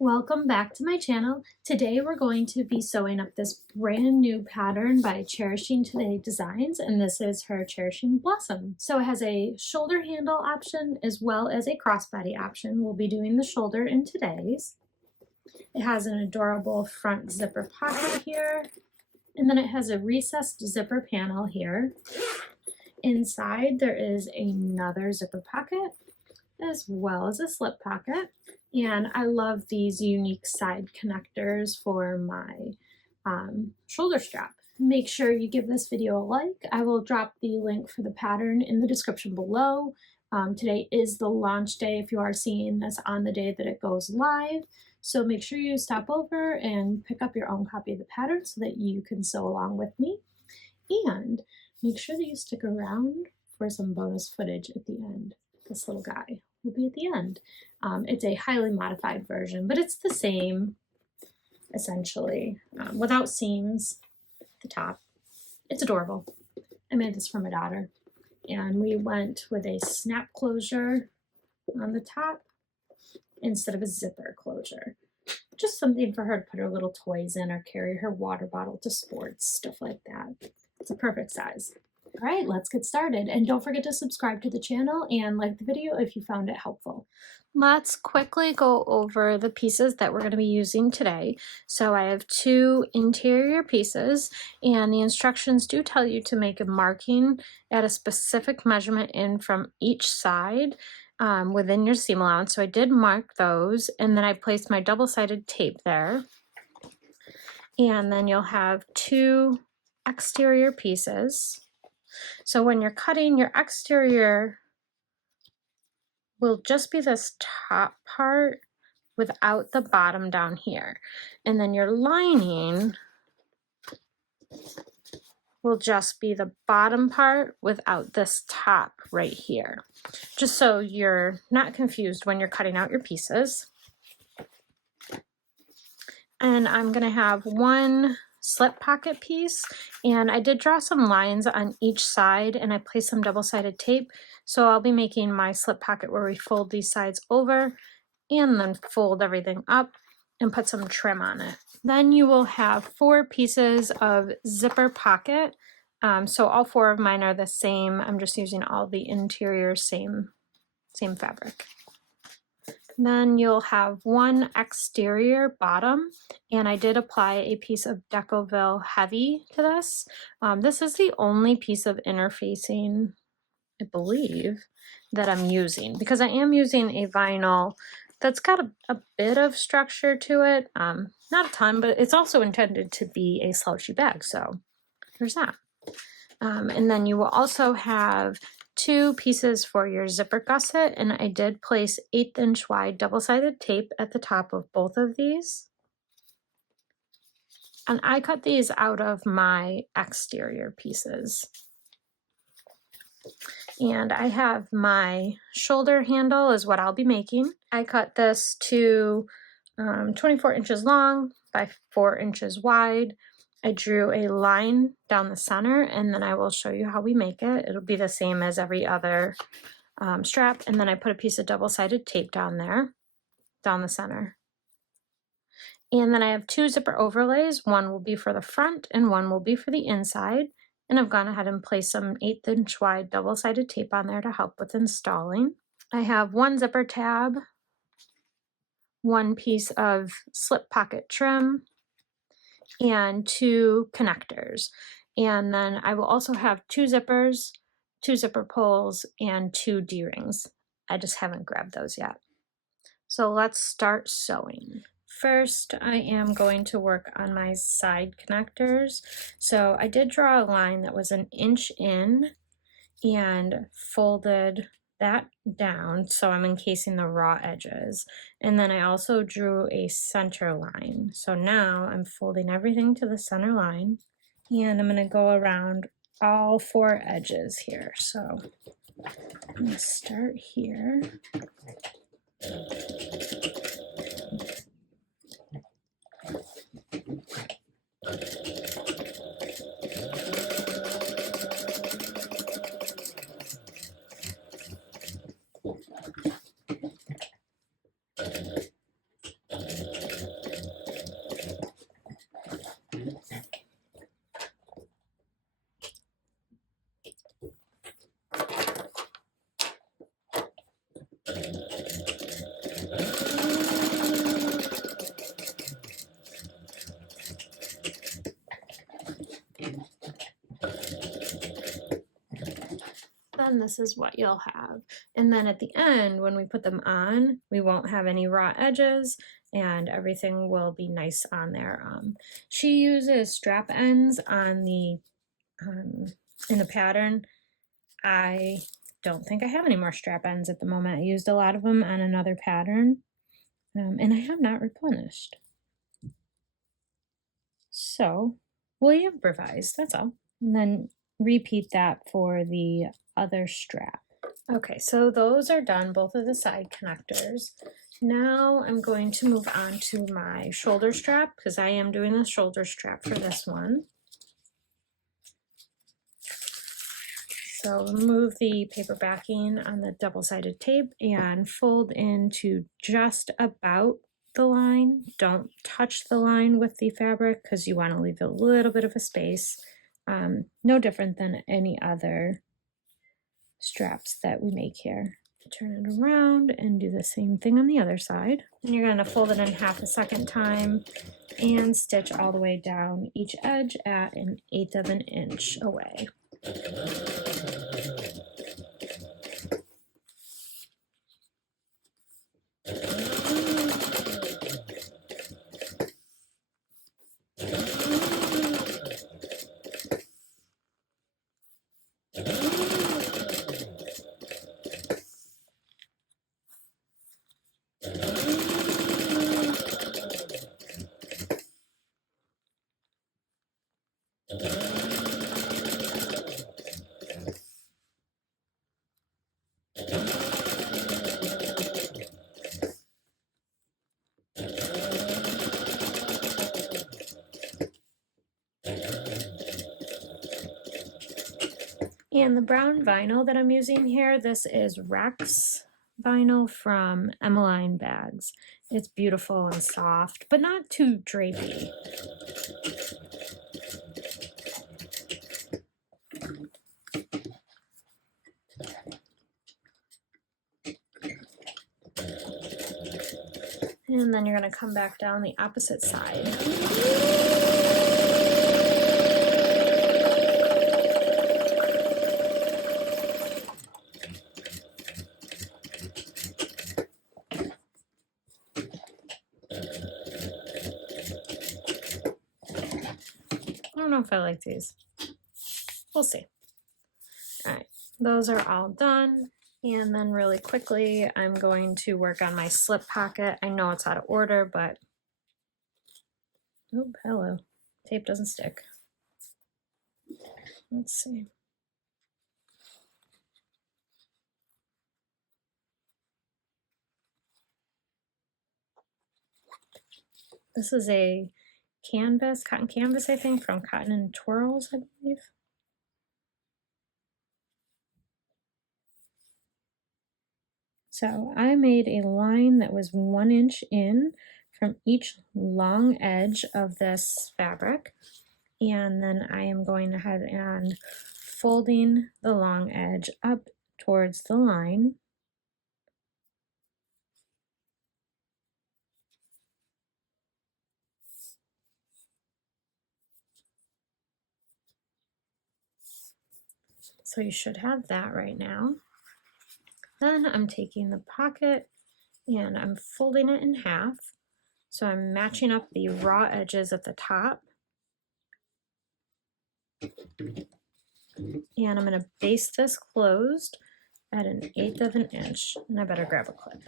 Welcome back to my channel. Today we're going to be sewing up this brand new pattern by Cherishing Today Designs, and this is her Cherishing Blossom. So it has a shoulder handle option as well as a crossbody option. We'll be doing the shoulder in today's. It has an adorable front zipper pocket here, and then it has a recessed zipper panel here. Inside there is another zipper pocket as well as a slip pocket. And I love these unique side connectors for my shoulder strap. Make sure you give this video a like. I will drop the link for the pattern in the description below. Today is the launch day if you are seeing this on the day that it goes live. So make sure you stop over and pick up your own copy of the pattern so that you can sew along with me. And make sure that you stick around for some bonus footage at the end. This little guy will be at the end. It's a highly modified version, but it's the same essentially, without seams at the top. It's adorable. I made this for my daughter, and we went with a snap closure on the top instead of a zipper closure. Just something for her to put her little toys in or carry her water bottle to sports, stuff like that. It's a perfect size. All right, let's get started. And don't forget to subscribe to the channel and like the video if you found it helpful. Let's quickly go over the pieces that we're going to be using today. So I have two interior pieces, and the instructions do tell you to make a marking at a specific measurement in from each side within your seam allowance. So I did mark those, and then I placed my double-sided tape there. And then you'll have two exterior pieces. So when you're cutting, your exterior will just be this top part without the bottom down here. And then your lining will just be the bottom part without this top right here. Just so you're not confused when you're cutting out your pieces. And I'm gonna have one slip pocket piece, and I did draw some lines on each side and I placed some double-sided tape. So I'll be making my slip pocket where we fold these sides over and then fold everything up and put some trim on it. Then you will have 4 pieces of zipper pocket. So all 4 of mine are the same. I'm just using all the interior same fabric. Then you'll have one exterior bottom, and I did apply a piece of Decoville Heavy to this. This is the only piece of interfacing, I believe, that I'm using, because I am using a vinyl that's got a bit of structure to it. Not a ton, but it's also intended to be a slouchy bag, so there's that. And then you will also have 2 pieces for your zipper gusset, and I did place 1/8 inch wide double-sided tape at the top of both of these. And I cut these out of my exterior pieces. And I have my shoulder handle is what I'll be making. I cut this to 24 inches long by 4 inches wide. I drew a line down the center, and then I will show you how we make it. It'll be the same as every other strap, and then I put a piece of double-sided tape down there, down the center. And then I have 2 zipper overlays. One will be for the front and one will be for the inside. And I've gone ahead and placed some 1/8 inch wide double-sided tape on there to help with installing. I have 1 zipper tab, 1 piece of slip pocket trim, and 2 connectors. And then I will also have 2 zippers, 2 zipper pulls, and 2 D-rings. I just haven't grabbed those yet. So let's start sewing. First, I am going to work on my side connectors. So I did draw a line that was 1 inch in and folded that down, so I'm encasing the raw edges. And then I also drew a center line. So now I'm folding everything to the center line, and I'm going to go around all 4 edges here. So I'm going to start here. then this is what you'll have. And then at the end, when we put them on, we won't have any raw edges and everything will be nice on there. She uses strap ends on the in the pattern. I don't think I have any more strap ends at the moment. I used a lot of them on another pattern, and I have not replenished. So we'll improvise, that's all. And then repeat that for the other strap. Okay, so those are done, both of the side connectors. Now I'm going to move on to my shoulder strap because I am doing the shoulder strap for this one. So remove the paper backing on the double-sided tape and fold into just about the line. Don't touch the line with the fabric because you want to leave a little bit of a space. No different than any other straps that we make here. Turn it around and do the same thing on the other side. And you're going to fold it in half a second time and stitch all the way down each edge at 1/8 of an inch away. And the brown vinyl that I'm using here, this is Rex vinyl from Emmeline Bags. It's beautiful and soft, but not too drapey. And then you're going to come back down the opposite side. I don't know if I like these. We'll see. All right, those are all done. And then really quickly, I'm going to work on my slip pocket. I know it's out of order, but oh, hello. Tape doesn't stick. Let's see. This is a canvas, cotton canvas, I think, from Cotton and Twirls, I believe. So I made a line that was 1 inch in from each long edge of this fabric. And then I am going ahead and folding the long edge up towards the line. So you should have that right now. Then I'm taking the pocket and I'm folding it in half. So I'm matching up the raw edges at the top. And I'm going to baste this closed at 1/8 of an inch. And I better grab a clip.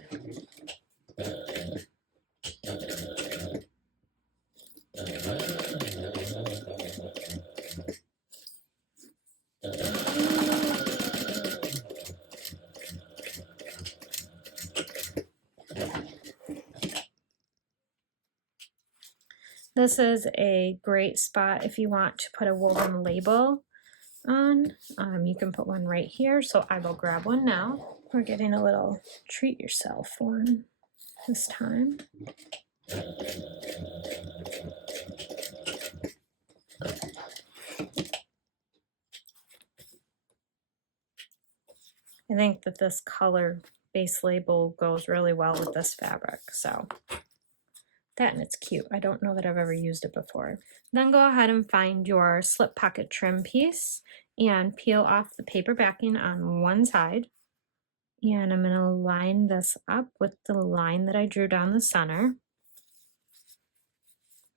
This is a great spot if you want to put a woven label on. You can put one right here, so I will grab one now. We're getting a little treat yourself one this time. I think that this color base label goes really well with this fabric, so that and it's cute. I don't know that I've ever used it before. Then go ahead and find your slip pocket trim piece and peel off the paper backing on one side. And I'm going to line this up with the line that I drew down the center.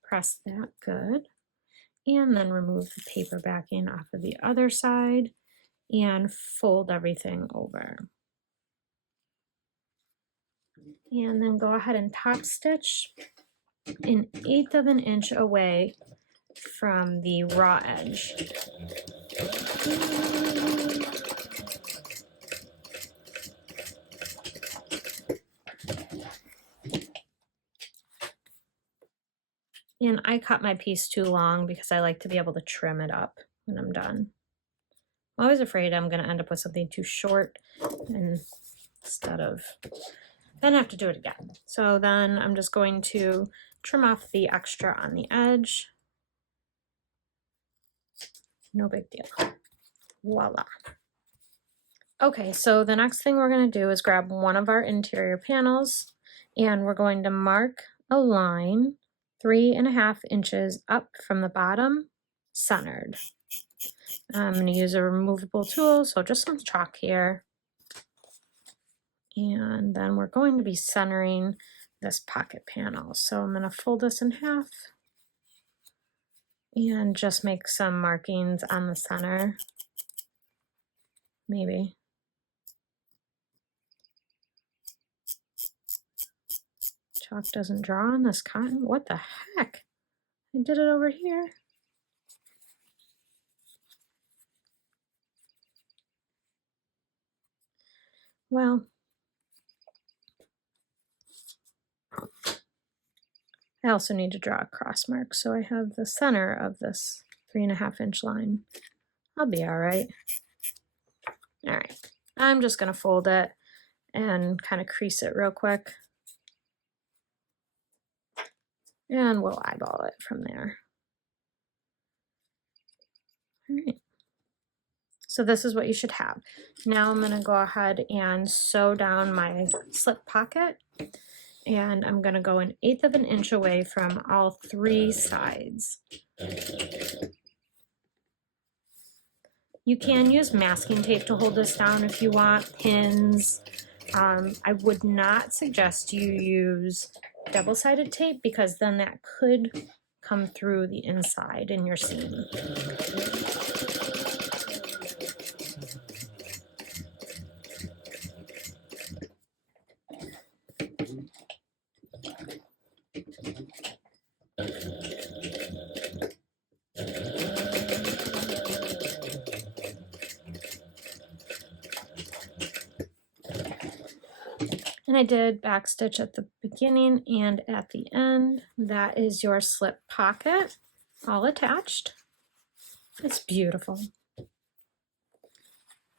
Press that good. And then remove the paper backing off of the other side and fold everything over. And then go ahead and top stitch 1/8 of an inch away from the raw edge. And I cut my piece too long because I like to be able to trim it up when I'm done. I'm always afraid I'm going to end up with something too short, and instead of then have to do it again. So then I'm just going to trim off the extra on the edge. No big deal. Voila. Okay, so the next thing we're going to do is grab one of our interior panels, and we're going to mark a line 3.5 inches up from the bottom, centered. I'm going to use a removable tool, so just some chalk here. And then we're going to be centering this pocket panel. So I'm going to fold this in half and just make some markings on the center. Maybe. Chalk doesn't draw on this cotton. What the heck? I did it over here. Well, I also need to draw a cross mark, so I have the center of this 3.5 inch line. I'll be all right. All right, I'm just gonna fold it and kind of crease it real quick. And we'll eyeball it from there. All right. So this is what you should have. Now I'm gonna go ahead and sew down my slip pocket, and I'm gonna go 1/8 of an inch away from all 3 sides. You can use masking tape to hold this down if you want, pins. I would not suggest you use double-sided tape because then that could come through the inside in your seam. And I did backstitch at the beginning and at the end. That is your slip pocket, all attached. It's beautiful.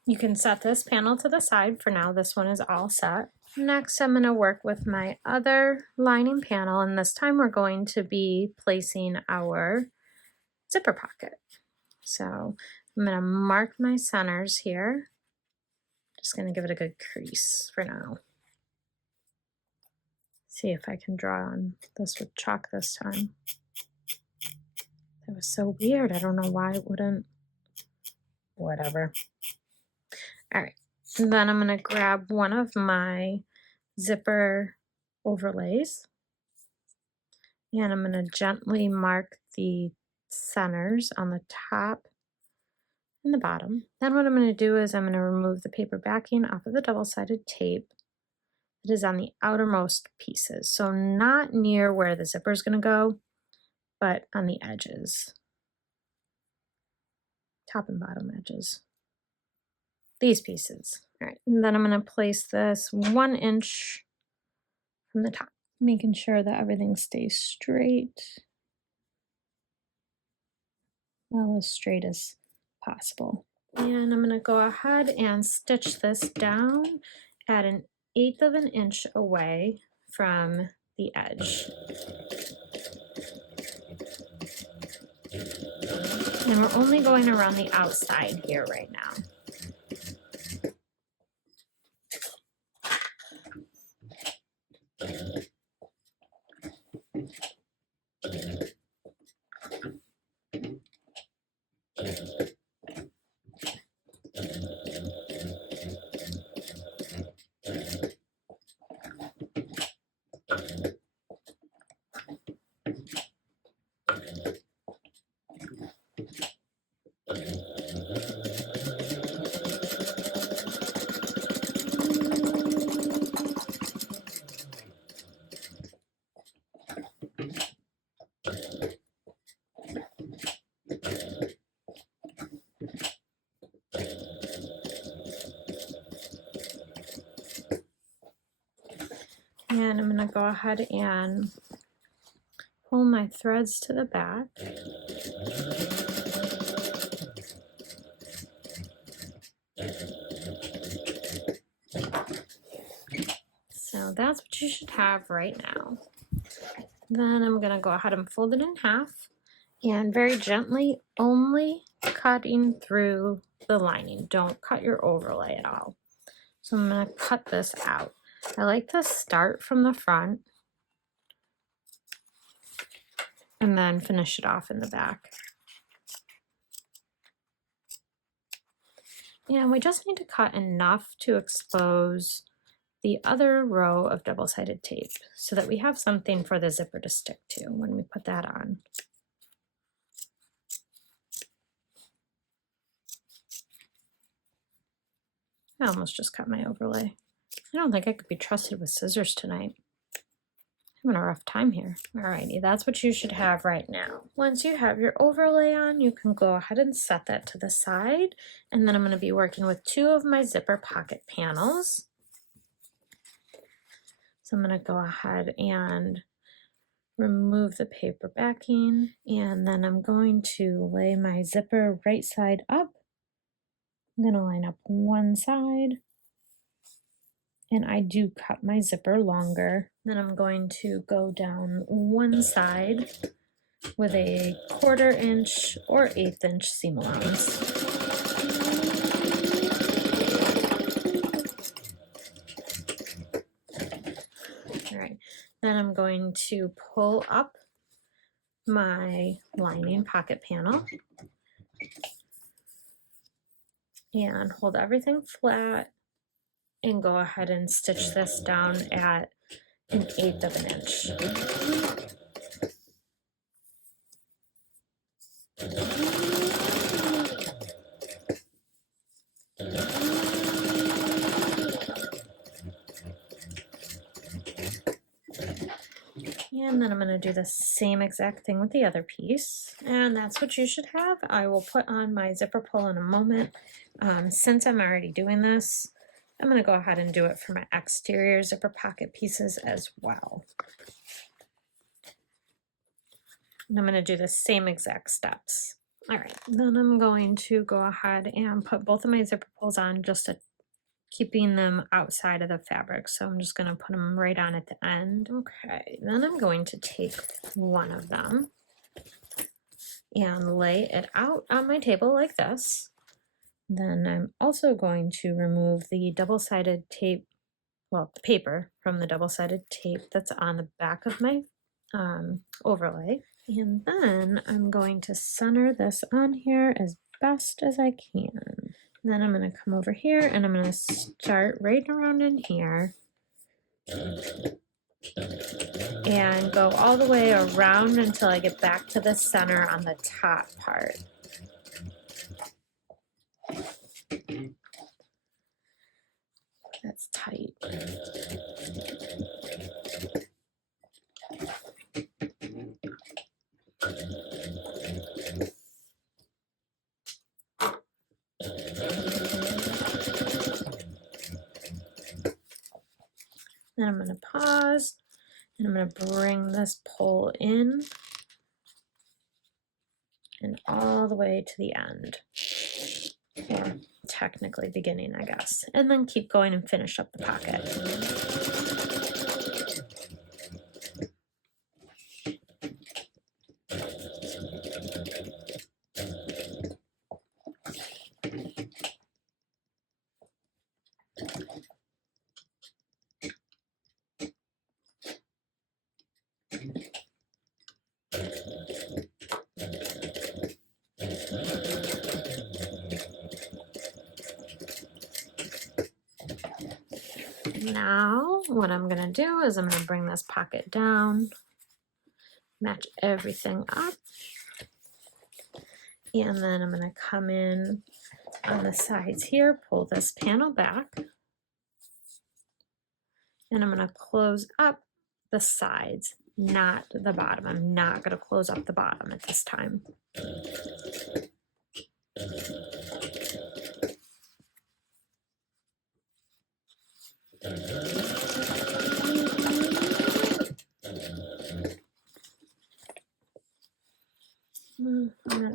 You can set this panel to the side for now. This one is all set. Next, I'm going to work with my other lining panel, and this time we're going to be placing our zipper pocket. So I'm going to mark my centers here. Just going to give it a good crease for now. See if I can draw on this with chalk this time. That was so weird. I don't know why it wouldn't. Whatever. All right. And then I'm going to grab one of my zipper overlays, and I'm going to gently mark the centers on the top and the bottom. Then what I'm going to do is I'm going to remove the paper backing off of the double-sided tape. It is on the outermost pieces, so not near where the zipper is going to go, but on the edges, top and bottom edges, these pieces. All right, and then I'm going to place this 1 inch from the top, making sure that everything stays straight, well, as straight as possible. And I'm going to go ahead and stitch this down at 1/8 of an inch away from the edge. And we're only going around the outside here right now. And I'm going to go ahead and pull my threads to the back. So that's what you should have right now. Then I'm going to go ahead and fold it in half and very gently only cutting through the lining. Don't cut your overlay at all. So I'm going to cut this out. I like to start from the front and then finish it off in the back. And we just need to cut enough to expose the other row of double-sided tape so that we have something for the zipper to stick to when we put that on. I almost just cut my overlay. I don't think I could be trusted with scissors tonight. I'm having a rough time here. Alrighty, that's what you should have right now. Once you have your overlay on, you can go ahead and set that to the side. And then I'm going to be working with 2 of my zipper pocket panels. So I'm going to go ahead and remove the paper backing, and then I'm going to lay my zipper right side up. I'm going to line up one side, and I do cut my zipper longer. Then I'm going to go down one side with a 1/4 inch or 1/8 inch seam allowance. All right, then I'm going to pull up my lining pocket panel and hold everything flat and go ahead and stitch this down at 1/8 of an inch. And then I'm going to do the same exact thing with the other piece. And that's what you should have. I will put on my zipper pull in a moment. Since I'm already doing this, I'm going to go ahead and do it for my exterior zipper pocket pieces as well. And I'm going to do the same exact steps. All right, then I'm going to go ahead and put both of my zipper pulls on, just keeping them outside of the fabric. So I'm just going to put them right on at the end. Okay, then I'm going to take one of them and lay it out on my table like this. Then I'm also going to remove the double-sided tape, well, the paper from the double-sided tape that's on the back of my overlay. And then I'm going to center this on here as best as I can. Then I'm going to come over here and I'm going to start right around in here and go all the way around until I get back to the center on the top part. That's tight. Then I'm going to pause and I'm going to bring this pole in and all the way to the end, or technically beginning, I guess, and then keep going and finish up the pocket. Now, what I'm going to do is I'm going to bring this pocket down, match everything up, and then I'm going to come in on the sides here, pull this panel back, and I'm going to close up the sides, not the bottom. I'm not going to close up the bottom at this time.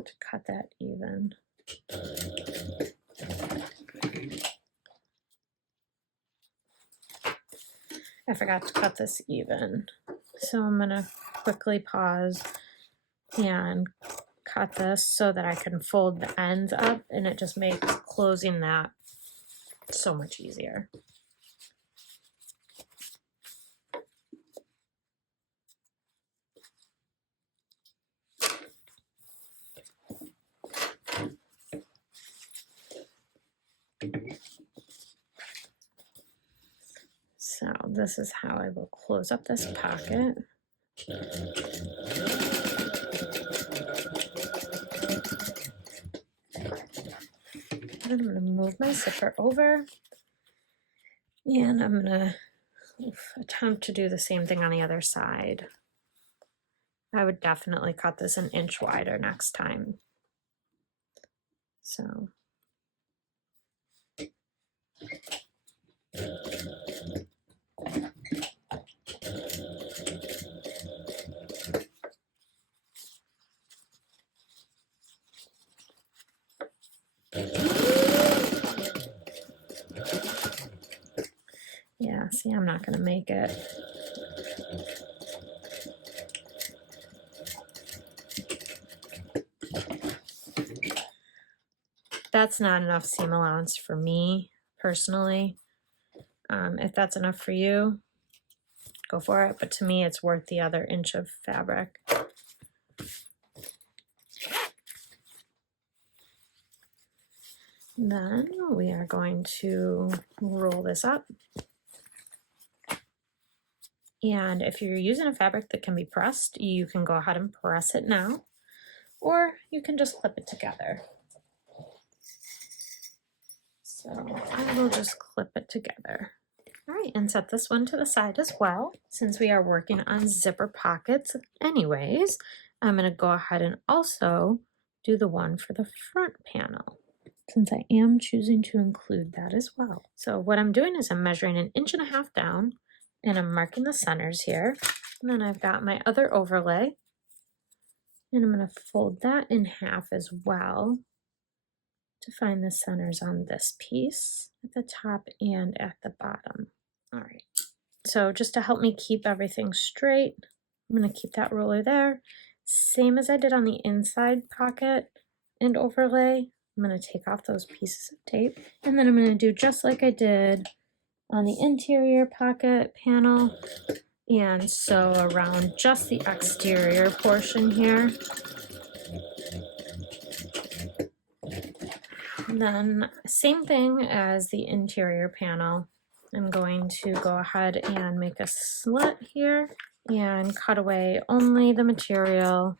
forgot to cut that even. I forgot to cut this even. So I'm gonna quickly pause and cut this so that I can fold the ends up, and it just makes closing that so much easier. So this is how I will close up this pocket. I'm going to move my zipper over, and I'm going to attempt to do the same thing on the other side. I would definitely cut this an inch wider next time. So yeah, see, I'm not going to make it. That's not enough seam allowance for me personally. If that's enough for you, go for it. But to me, it's worth the other inch of fabric. Then we are going to roll this up. And if you're using a fabric that can be pressed, you can go ahead and press it now, or you can just clip it together. So I will just clip it together. All right, and set this one to the side as well. Since we are working on zipper pockets anyways, I'm going to go ahead and also do the one for the front panel, since I am choosing to include that as well. So what I'm doing is I'm measuring 1.5 inches down, and I'm marking the centers here. And then I've got my other overlay, and I'm going to fold that in half as well to find the centers on this piece at the top and at the bottom. All right, so just to help me keep everything straight, I'm going to keep that ruler there. Same as I did on the inside pocket and overlay, I'm going to take off those pieces of tape, and then I'm going to do just like I did on the interior pocket panel, and sew around just the exterior portion here. And then same thing as the interior panel, I'm going to go ahead and make a slit here and cut away only the material,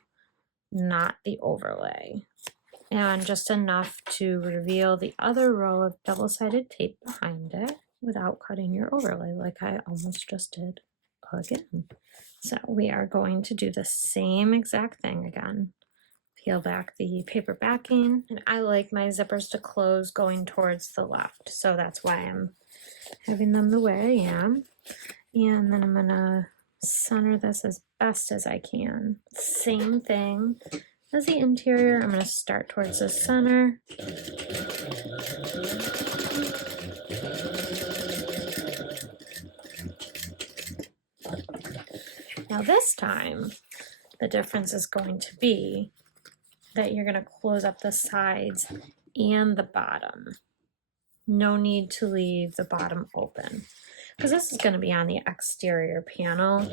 not the overlay, and just enough to reveal the other row of double-sided tape behind it without cutting your overlay like I almost just did again. So we are going to do the same exact thing again. Peel back the paper backing, and I like my zippers to close going towards the left, so that's why I'm having them the way I am. And then I'm gonna center this as best as I can. Same thing as the interior, I'm gonna start towards the center. Now this time, the difference is going to be that you're going to close up the sides and the bottom. No need to leave the bottom open, because this is going to be on the exterior panel.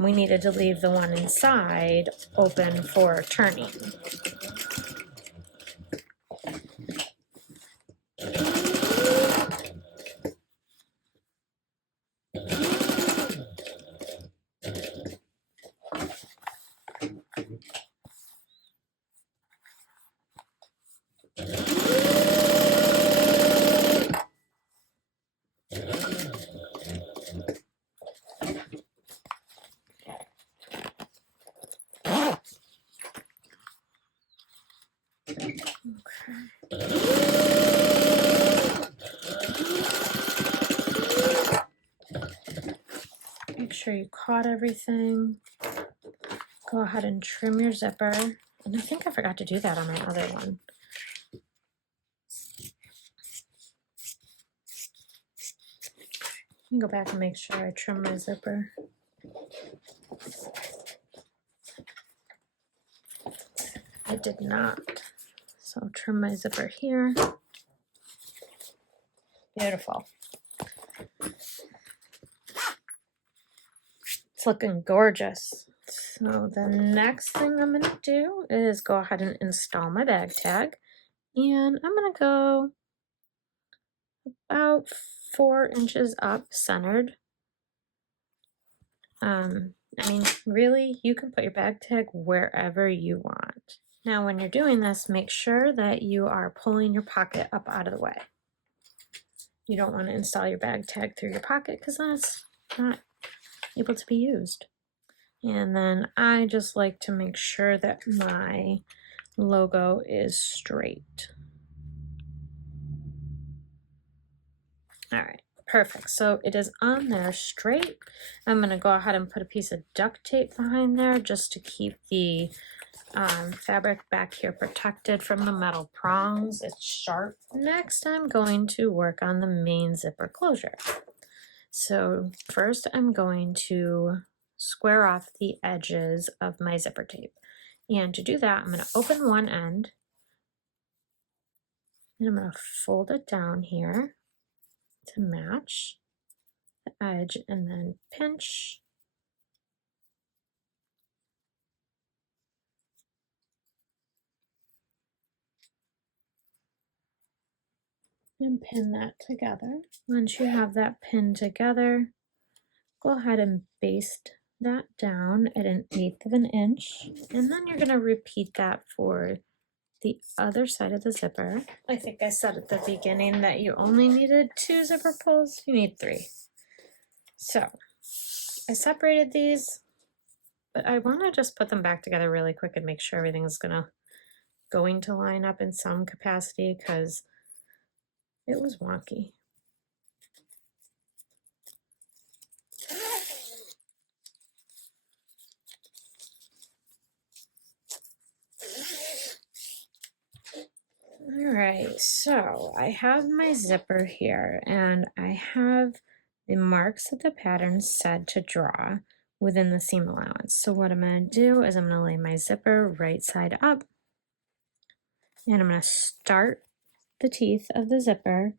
We needed to leave the one inside open for turning. Make sure you caught everything. Go ahead and trim your zipper. And I think I forgot to do that on my other one. Let me go back and make sure I trim my zipper. I did not. So trim my zipper here. Beautiful. It's looking gorgeous. So the next thing I'm going to do is go ahead and install my bag tag. And I'm going to go about 4 inches up centered. I mean, really, you can put your bag tag wherever you want. Now, when you're doing this, make sure that you are pulling your pocket up out of the way. You don't want to install your bag tag through your pocket because that's not able to be used. And then I just like to make sure that my logo is straight. All right, perfect. So it is on there straight. I'm going to go ahead and put a piece of duct tape behind there just to keep the fabric back here protected from the metal prongs. It's sharp. Next, I'm going to work on the main zipper closure. So first I'm going to square off the edges of my zipper tape. And to do that, I'm going to open one end and I'm going to fold it down here to match the edge and then pinch and pin that together. Once you have that pinned together, go ahead and baste that down at 1/8 of an inch, and then you're going to repeat that for the other side of the zipper. I think I said at the beginning that you only needed 2 zipper pulls. You need 3. So I separated these, but I want to just put them back together really quick and make sure everything's going to line up in some capacity because it was wonky. All right, so I have my zipper here and I have the marks that the pattern said to draw within the seam allowance. So what I'm going to do is I'm going to lay my zipper right side up and I'm going to start the teeth of the zipper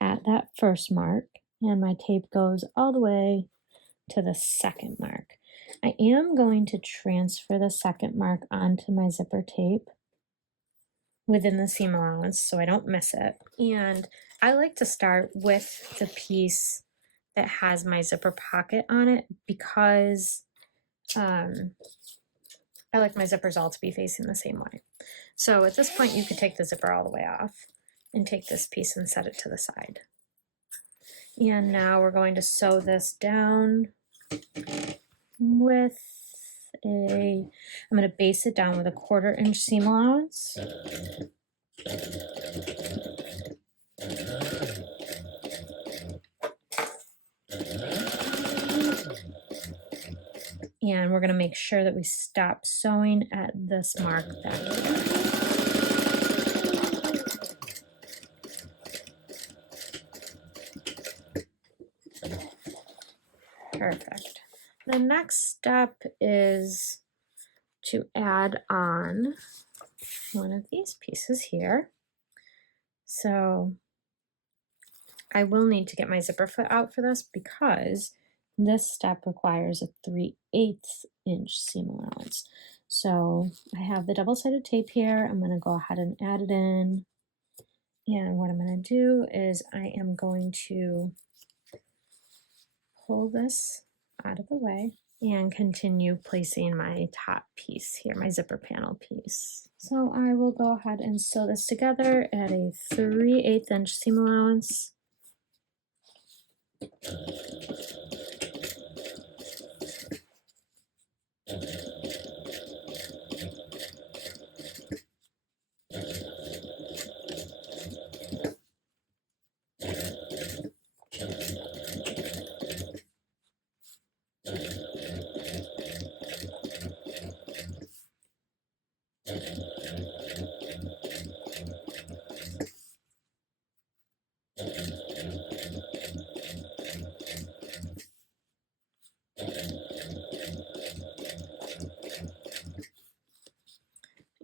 at that first mark, and my tape goes all the way to the second mark. I am going to transfer the second mark onto my zipper tape within the seam allowance so I don't miss it. And I like to start with the piece that has my zipper pocket on it because I like my zippers all to be facing the same way. So at this point you could take the zipper all the way off and take this piece and set it to the side. And now we're going to sew this down with I'm going to base it down with a 1/4 inch seam allowance. And we're going to make sure that we stop sewing at this mark back here. Perfect. The next step is to add on one of these pieces here. So I will need to get my zipper foot out for this because this step requires a 3/8 inch seam allowance. So I have the double-sided tape here. I'm going to go ahead and add it in. And what I'm going to do is I am going to pull this out of the way and continue placing my top piece here, my zipper panel piece. So I will go ahead and sew this together at a 3/8 inch seam allowance.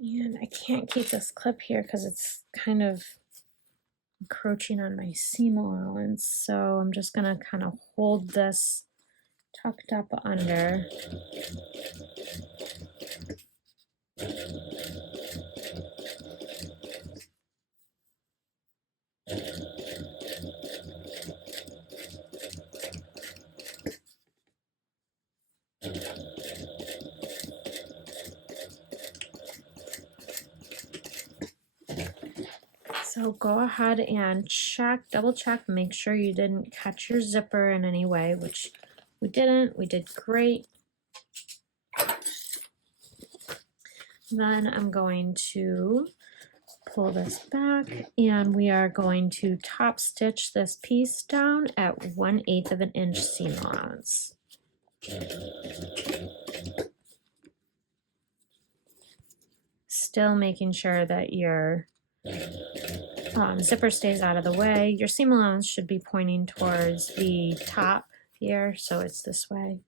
And I can't keep this clip here because it's kind of encroaching on my seam allowance. So I'm just gonna kind of hold this tucked up under. So go ahead and check, double check, make sure you didn't catch your zipper in any way, which we didn't. We did great. Then I'm going to pull this back and we are going to top stitch this piece down at 1/8 of an inch seam allowance. Still making sure that your zipper stays out of the way. Your seam allowance should be pointing towards the top here, so it's this way.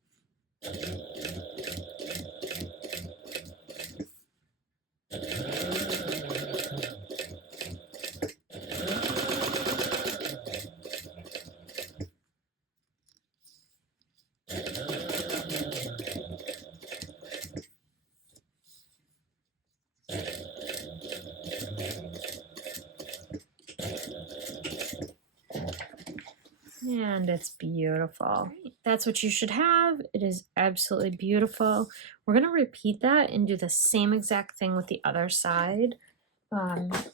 And it's beautiful. That's what you should have. It is absolutely beautiful. We're going to repeat that and do the same exact thing with the other side,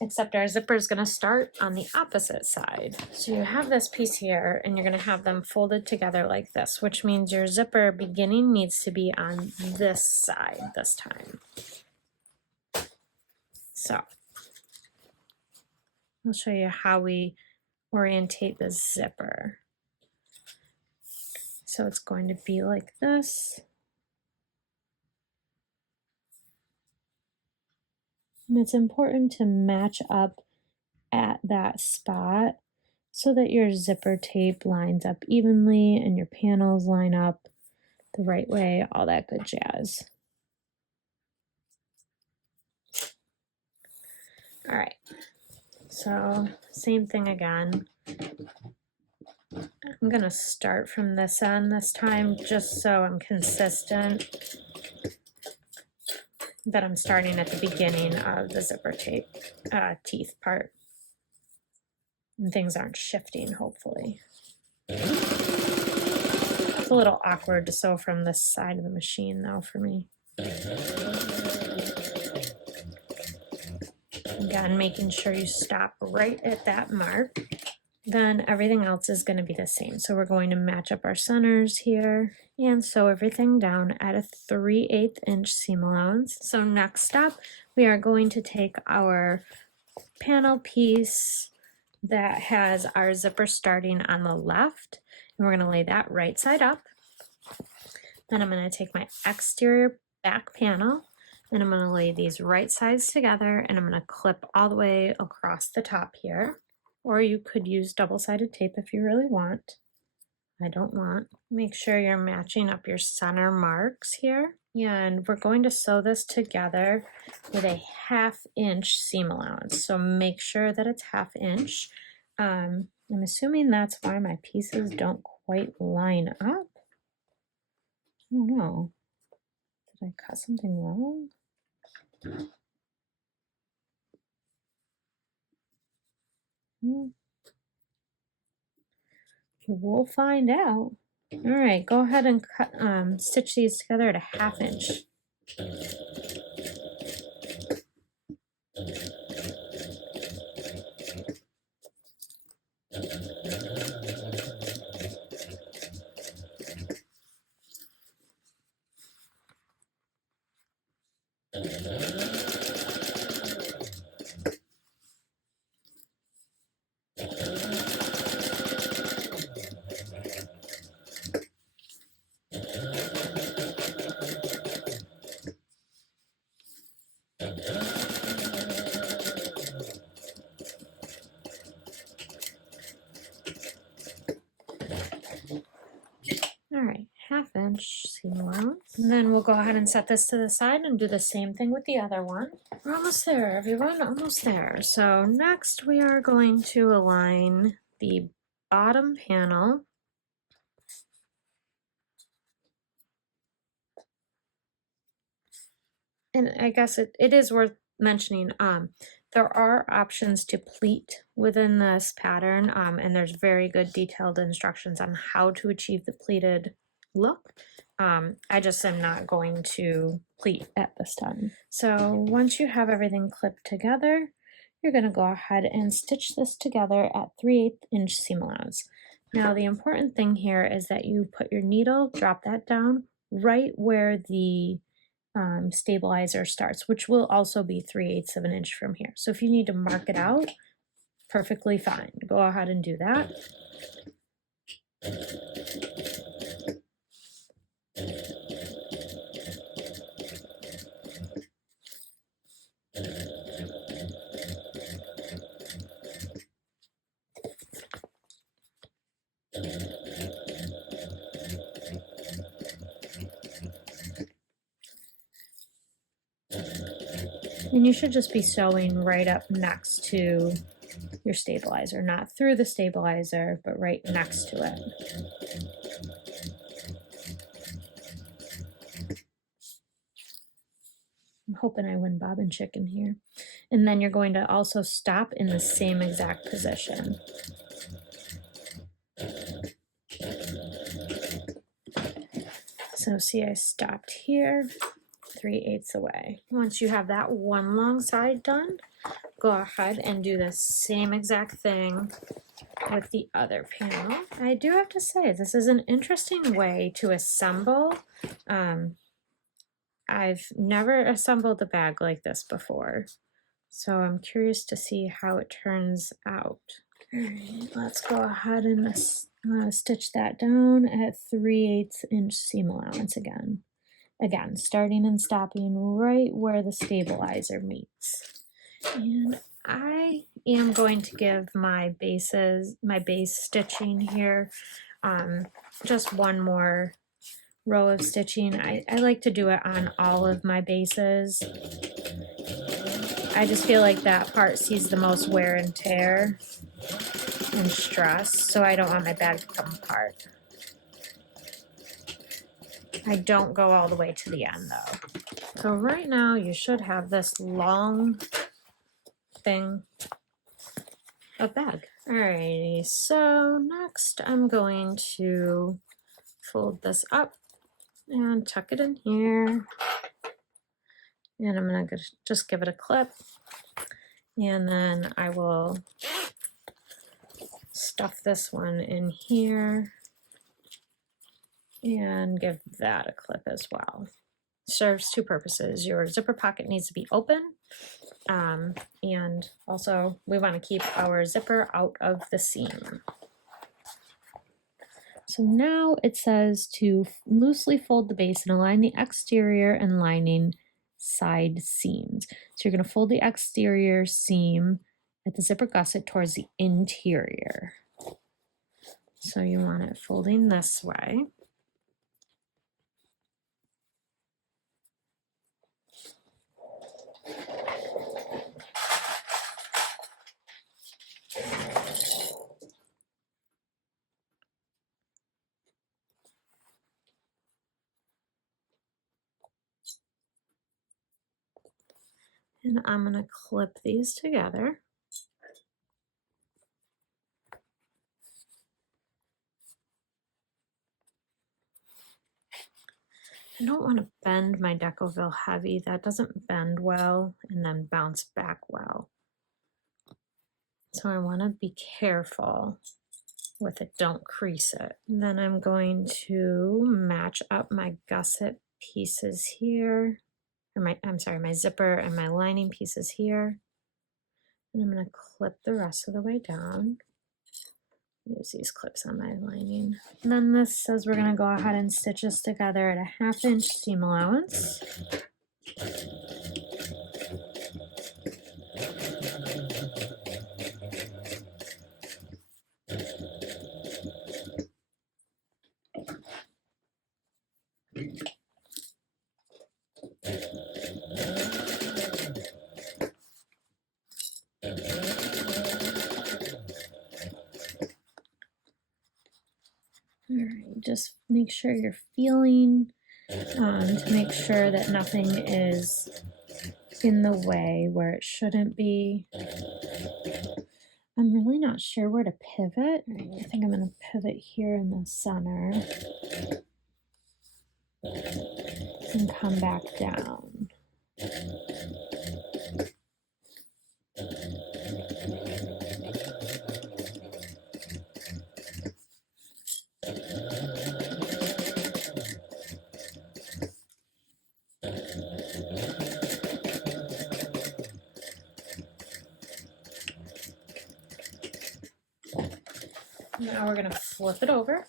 except our zipper is going to start on the opposite side. So you have this piece here and you're going to have them folded together like this, which means your zipper beginning needs to be on this side this time. So I'll show you how we orientate the zipper. So it's going to be like this. And it's important to match up at that spot so that your zipper tape lines up evenly and your panels line up the right way, all that good jazz. All right, so same thing again. I'm gonna start from this end this time just so I'm consistent that I'm starting at the beginning of the zipper tape teeth part. And things aren't shifting, hopefully. It's a little awkward to sew from this side of the machine though for me. Again, making sure you stop right at that mark. Then everything else is going to be the same. So we're going to match up our centers here and sew everything down at a 3/8 inch seam allowance. So next up, we are going to take our panel piece that has our zipper starting on the left, and we're going to lay that right side up. Then I'm going to take my exterior back panel, and I'm going to lay these right sides together, and I'm going to clip all the way across the top here. Or you could use double-sided tape if you really want. I don't want. Make sure you're matching up your center marks here. And we're going to sew this together with a 1/2 inch seam allowance. So make sure that it's 1/2 inch. I'm assuming that's why my pieces don't quite line up. I don't know. Did I cut something wrong? We'll find out. All right, go ahead and cut, stitch these together at a 1/2 inch. seam allowance. And then we'll go ahead and set this to the side and do the same thing with the other one. We're almost there, everyone, almost there. So next we are going to align the bottom panel and I guess it is worth mentioning, there are options to pleat within this pattern, and there's very good detailed instructions on how to achieve the pleated look. I just am not going to pleat at this time. So once you have everything clipped together, you're going to go ahead and stitch this together at 3/8 inch seam allowance. Now the important thing here is that you put your needle, drop that down right where the stabilizer starts, which will also be 3/8 of an inch from here. So if you need to mark it out, perfectly fine. Go ahead and do that. And you should just be sewing right up next to your stabilizer, not through the stabilizer, but right next to it. I'm hoping I win bob and chicken here. And then you're going to also stop in the same exact position. So see, I stopped here, 3/8 away. Once you have that one long side done, go ahead and do the same exact thing with the other panel. I do have to say, this is an interesting way to assemble. I've never assembled a bag like this before, so I'm curious to see how it turns out. All right, let's go ahead and stitch that down at 3/8 inch seam allowance again. Again, starting and stopping right where the stabilizer meets. And I am going to give my base stitching here, just one more row of stitching. I like to do it on all of my bases. I just feel like that part sees the most wear and tear and stress, so I don't want my bag to come apart. I don't go all the way to the end though. So right now you should have this long thing of bag. Alrighty, so next I'm going to fold this up and tuck it in here. And I'm gonna just give it a clip. And then I will stuff this one in here and give that a clip as well. Serves two purposes. Your zipper pocket needs to be open, and also we want to keep our zipper out of the seam. So now it says to loosely fold the base and align the exterior and lining side seams. So you're going to fold the exterior seam at the zipper gusset towards the interior. So you want it folding this way. And I'm going to clip these together. I don't want to bend my Decoville heavy. That doesn't bend well and then bounce back well. So I want to be careful with it. Don't crease it. And then I'm going to match up my gusset pieces here. Or my zipper and my lining pieces here. And I'm going to clip the rest of the way down. Use these clips on my lining. And then this says we're going to go ahead and stitch this together at a 1/2 inch seam allowance. just make sure you're feeling to make sure that nothing is in the way where it shouldn't be. I'm really not sure where to pivot. I think I'm going to pivot here in the center and come back down. Now we're going to flip it over,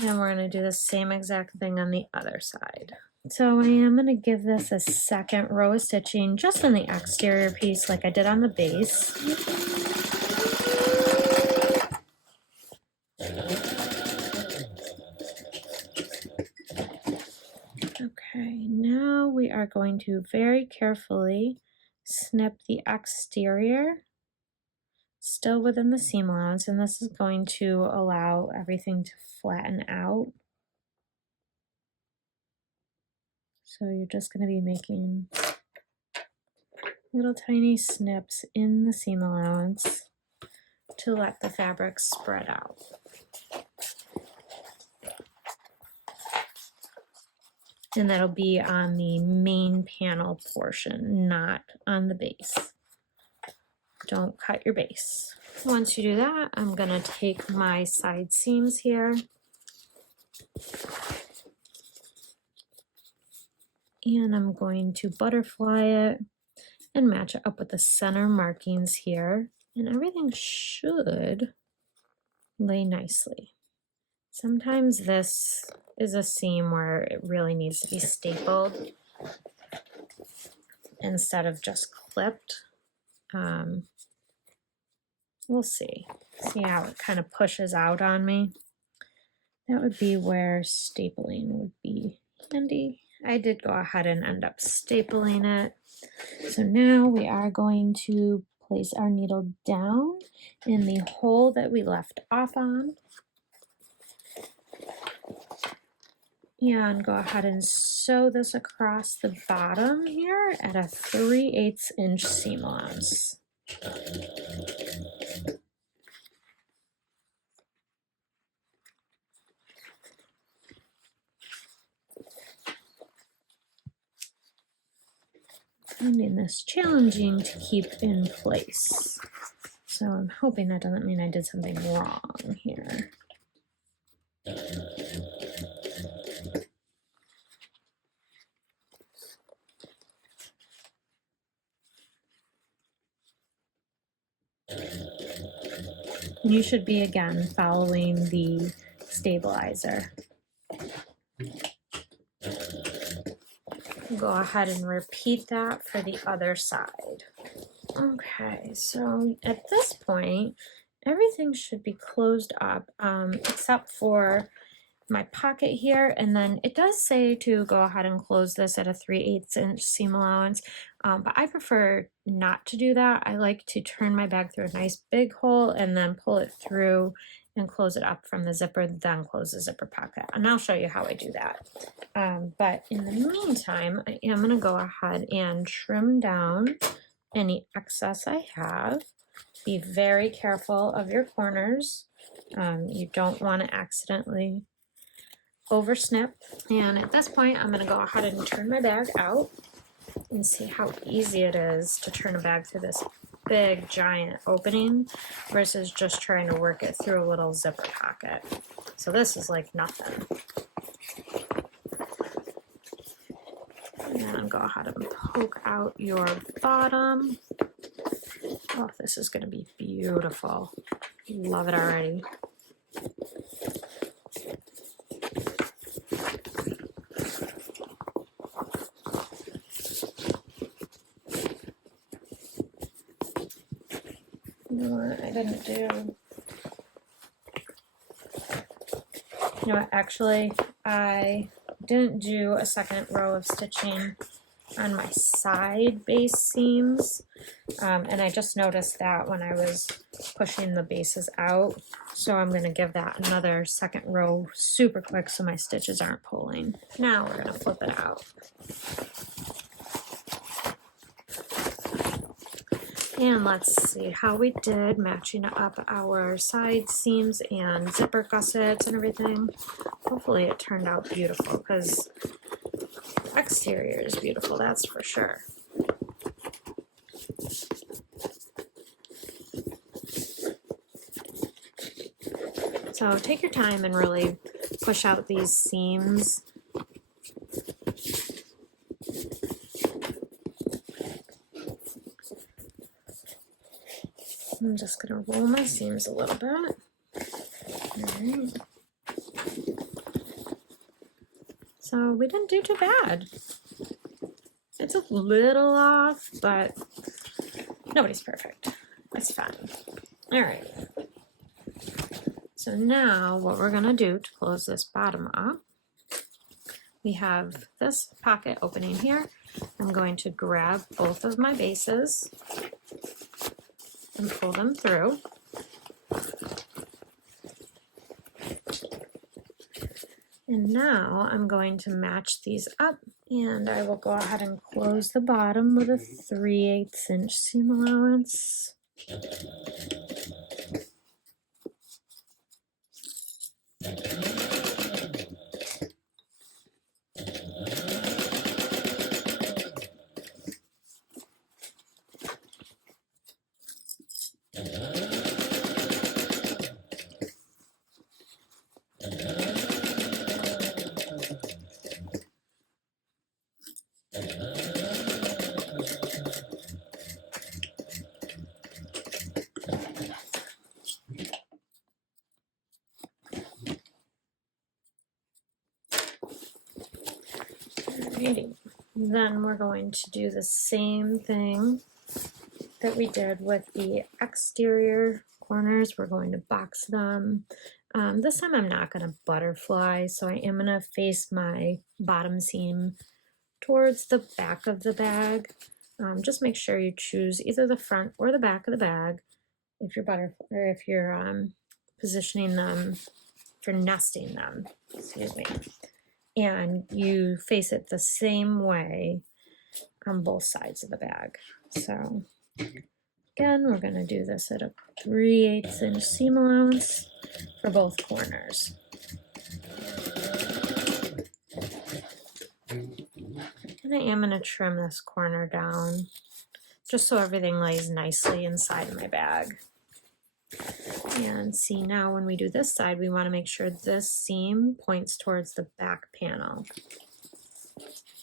and we're going to do the same exact thing on the other side. So I am going to give this a second row of stitching just on the exterior piece like I did on the base. Okay, now we are going to very carefully snip the exterior still within the seam allowance, and this is going to allow everything to flatten out. So you're just going to be making little tiny snips in the seam allowance to let the fabric spread out. And that'll be on the main panel portion, not on the base. Don't cut your base. Once you do that, I'm going to take my side seams here and I'm going to butterfly it and match it up with the center markings here, and everything should lay nicely. Sometimes this is a seam where it really needs to be stapled instead of just clipped. We'll see how it kind of pushes out on me. That would be where stapling would be handy. I did go ahead and end up stapling it. So now we are going to place our needle down in the hole that we left off on. And go ahead and sew this across the bottom here at a 3/8 inch seam allowance. Finding this challenging to keep in place. So I'm hoping that doesn't mean I did something wrong here. You should be again following the stabilizer. Go ahead and repeat that for the other side. Okay, so at this point, everything should be closed up except for my pocket here, and then it does say to go ahead and close this at a 3/8 inch seam allowance, but I prefer not to do that. I like to turn my bag through a nice big hole and then pull it through and close it up from the zipper, then close the zipper pocket, and I'll show you how I do that. But in the meantime, I am going to go ahead and trim down any excess I have. Be very careful of your corners. You don't want to accidentally over snip. And at this point, I'm going to go ahead and turn my bag out and see how easy it is to turn a bag through this big giant opening versus just trying to work it through a little zipper pocket. So this is like nothing. And then go ahead and poke out your bottom. Oh, this is going to be beautiful. Love it already. You know what I didn't do? You know what, actually, I didn't do a second row of stitching on my side base seams, and I just noticed that when I was pushing the bases out, so I'm going to give that another second row super quick so my stitches aren't pulling. Now we're going to flip it out. And let's see how we did matching up our side seams and zipper gussets and everything. Hopefully it turned out beautiful, because the exterior is beautiful, that's for sure. So take your time and really push out these seams. I'm just going to roll my seams a little bit. All right. So we didn't do too bad. It's a little off, but nobody's perfect. It's fine. All right. So now what we're going to do to close this bottom up, we have this pocket opening here. I'm going to grab both of my bases and pull them through. And now I'm going to match these up, and I will go ahead and close the bottom with a 3/8 inch seam allowance. Alrighty. Then we're going to do the same thing that we did with the exterior corners. We're going to box them. This time I'm not going to butterfly, so I am going to face my bottom seam towards the back of the bag. Just make sure you choose either the front or the back of the bag if you're positioning them for nesting them. Excuse me. And you face it the same way on both sides of the bag. So again, we're going to do this at a 3/8 inch seam allowance for both corners. And I am going to trim this corner down just so everything lays nicely inside of my bag. And see, now when we do this side, we want to make sure this seam points towards the back panel.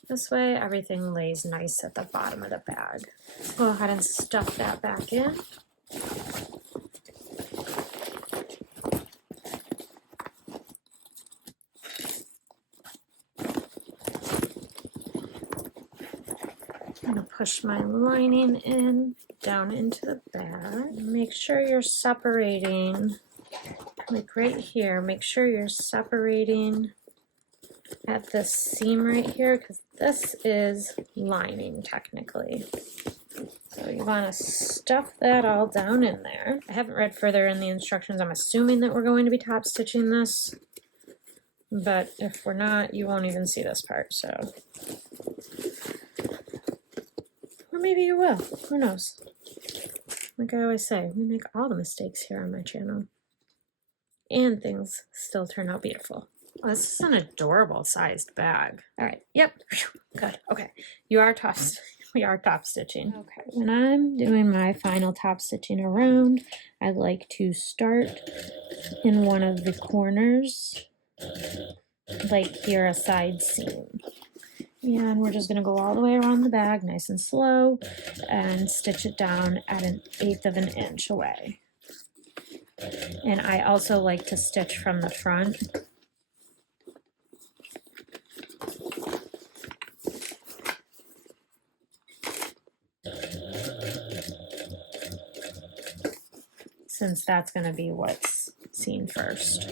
This way everything lays nice at the bottom of the bag. Go ahead and stuff that back in. I'm going to push my lining in down into the bag. Make sure you're separating, like right here, make sure you're separating at this seam right here, because this is lining technically. So you want to stuff that all down in there. I haven't read further in the instructions. I'm assuming that we're going to be top stitching this, but if we're not, you won't even see this part, so. Or maybe you will, who knows? Like I always say, we make all the mistakes here on my channel. And things still turn out beautiful. Oh, this is an adorable sized bag. All right, yep, good, okay. We are top stitching. Okay, when I'm doing my final top stitching around, I like to start in one of the corners, like here, a side seam. And we're just going to go all the way around the bag, nice and slow, and stitch it down at 1/8 of an inch away. And I also like to stitch from the front. Since that's going to be what's seen first.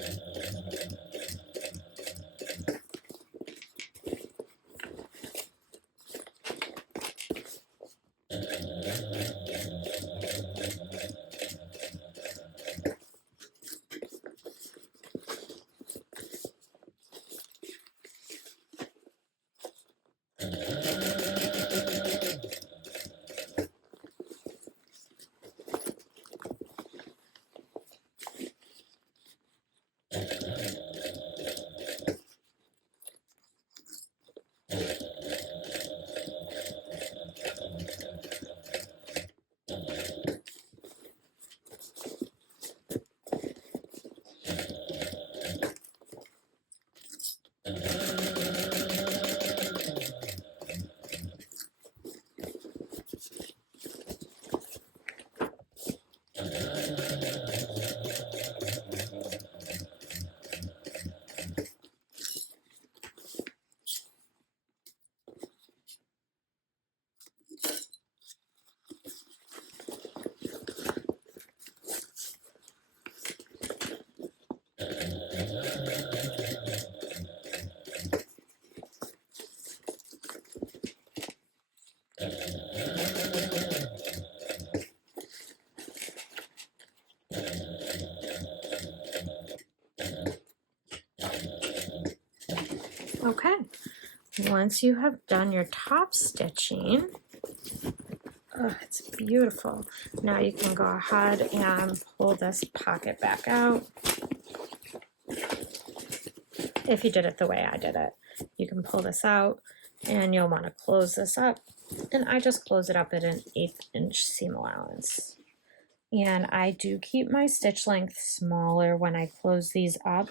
Okay, once you have done your top stitching, oh, it's beautiful. Now you can go ahead and pull this pocket back out. If you did it the way I did it, you can pull this out and you'll want to close this up. And I just close it up at an 1/8 inch seam allowance. And I do keep my stitch length smaller when I close these up.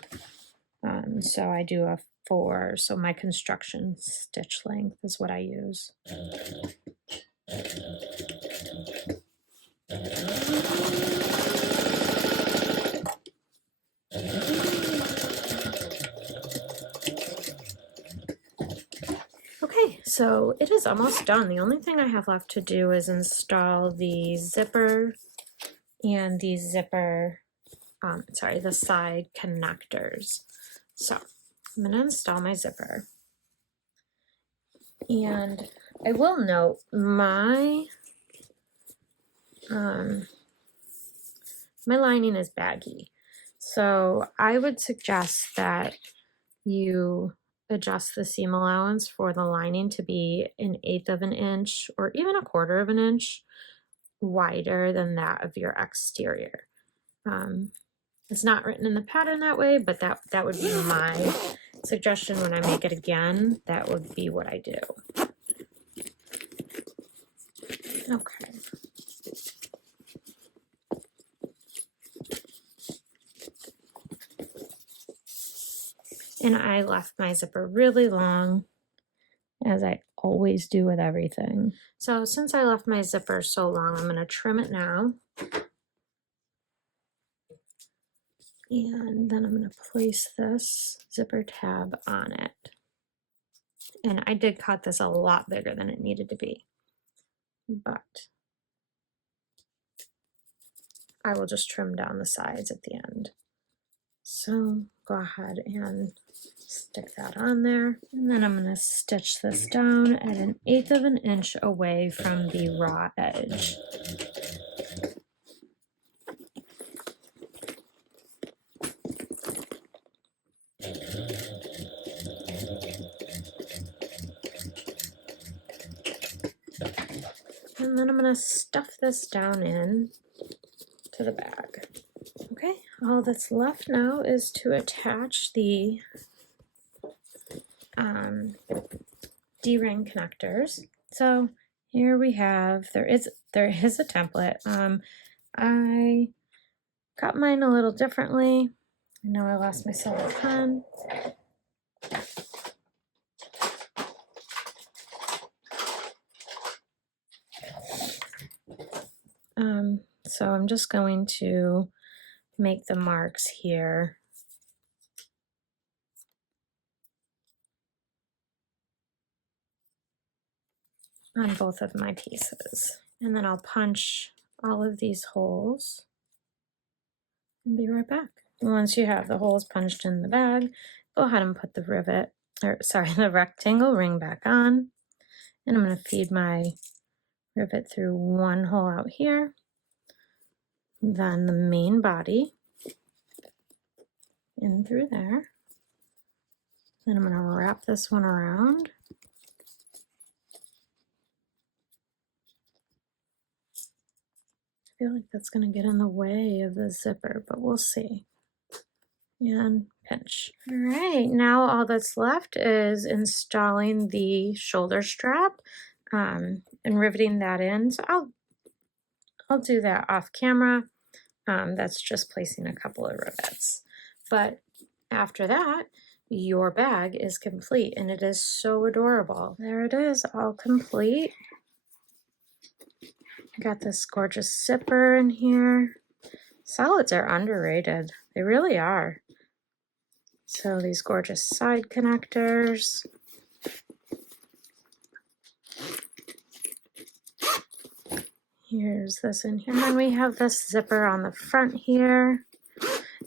So I do a 4, so my construction stitch length is what I use. Okay, so it is almost done. The only thing I have left to do is install the zipper and the the side connectors. So I'm going to install my zipper. And I will note my lining is baggy. So I would suggest that you adjust the seam allowance for the lining to be an 1/8 of an inch or even a 1/4 of an inch wider than that of your exterior. It's not written in the pattern that way, but that would be my suggestion when I make it again. That would be what I do. Okay. And I left my zipper really long, as I always do with everything. So since I left my zipper so long, I'm going to trim it now. And then I'm going to place this zipper tab on it. And I did cut this a lot bigger than it needed to be, but I will just trim down the sides at the end. So go ahead and stick that on there. And then I'm going to stitch this down at an 1/8 of an inch away from the raw edge. And then I'm going to stuff this down in to the bag. Okay, all that's left now is to attach the D-ring connectors. So here we have, there is a template. I cut mine a little differently. I know I lost my silver pen. So I'm just going to make the marks here. On both of my pieces. And then I'll punch all of these holes and be right back. Once you have the holes punched in the bag, go ahead and put the the rectangle ring back on. And I'm going to feed my rivet through one hole out here, then the main body in through there. Then I'm going to wrap this one around. I feel like that's going to get in the way of the zipper, but we'll see. And pinch. All right, now all that's left is installing the shoulder strap and riveting that in. So I'll do that off camera. That's just placing a couple of rivets. But after that, your bag is complete, and it is so adorable. There it is, all complete. Got this gorgeous zipper in here. Solids are underrated. They really are. So these gorgeous side connectors. Here's this in here. And then we have this zipper on the front here.